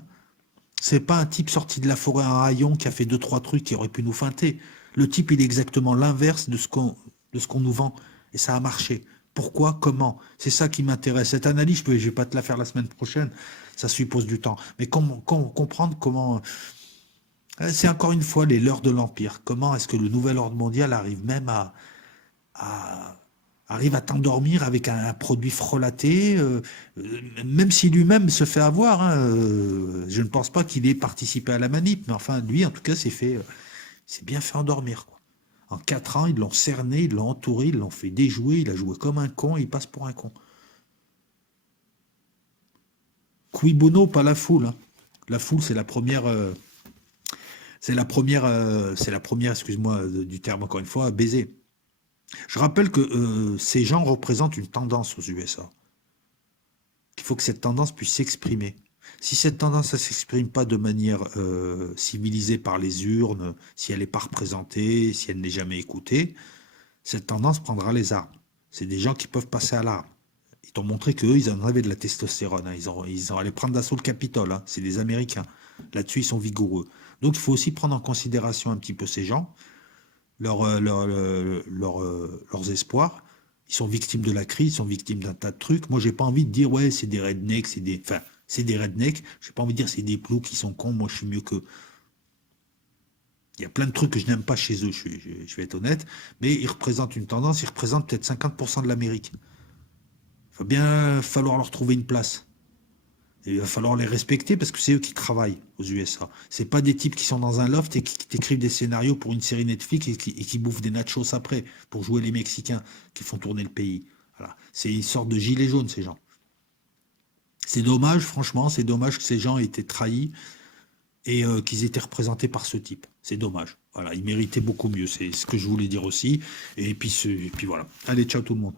C'est pas un type sorti de la forêt à un rayon qui a fait 2-3 trucs qui auraient pu nous feinter. Le type, il est exactement l'inverse de ce qu'on nous vend. Et ça a marché. Pourquoi? Comment? C'est ça qui m'intéresse. Cette analyse, je vais pas te la faire la semaine prochaine. Ça suppose du temps. Mais comprendre comment... C'est encore une fois les leurres de l'Empire. Comment est-ce que le nouvel ordre mondial arrive même arrive à t'endormir avec un produit frelaté, même si lui-même se fait avoir. Je ne pense pas qu'il ait participé à la manip, mais enfin, lui, en tout cas, c'est bien fait endormir, quoi. En 4 ans, ils l'ont cerné, ils l'ont entouré, ils l'ont fait déjouer, il a joué comme un con, il passe pour un con. Cui bono, pas la foule. La foule, c'est la première... excuse-moi du terme encore une fois, à baiser. Je rappelle que ces gens représentent une tendance aux USA. Il faut que cette tendance puisse s'exprimer. Si cette tendance ne s'exprime pas de manière civilisée par les urnes, si elle n'est pas représentée, si elle n'est jamais écoutée, cette tendance prendra les armes. C'est des gens qui peuvent passer à l'arme. t'ont montré qu'eux, ils en avaient de la testostérone, hein. Ils ont allé prendre d'assaut le Capitole, hein. C'est des Américains. Là-dessus, ils sont vigoureux. Donc, il faut aussi prendre en considération un petit peu ces gens, leurs espoirs. Ils sont victimes de la crise, ils sont victimes d'un tas de trucs. Moi, j'ai pas envie de dire, ouais, c'est des rednecks, enfin, c'est des rednecks. J'ai pas envie de dire, c'est des ploucs qui sont cons, moi, je suis mieux qu'eux. Il y a plein de trucs que je n'aime pas chez eux, je vais être honnête, mais ils représentent une tendance, ils représentent peut-être 50% de l'Amérique. Il va bien falloir leur trouver une place. Et il va falloir les respecter parce que c'est eux qui travaillent aux USA. C'est pas des types qui sont dans un loft et qui t'écrivent des scénarios pour une série Netflix et qui bouffent des nachos après pour jouer les Mexicains qui font tourner le pays. Voilà. C'est une sorte de gilet jaune, ces gens. C'est dommage, franchement, c'est dommage que ces gens aient été trahis et qu'ils étaient représentés par ce type. C'est dommage. Voilà, ils méritaient beaucoup mieux. C'est ce que je voulais dire aussi. Et puis voilà. Allez, ciao tout le monde.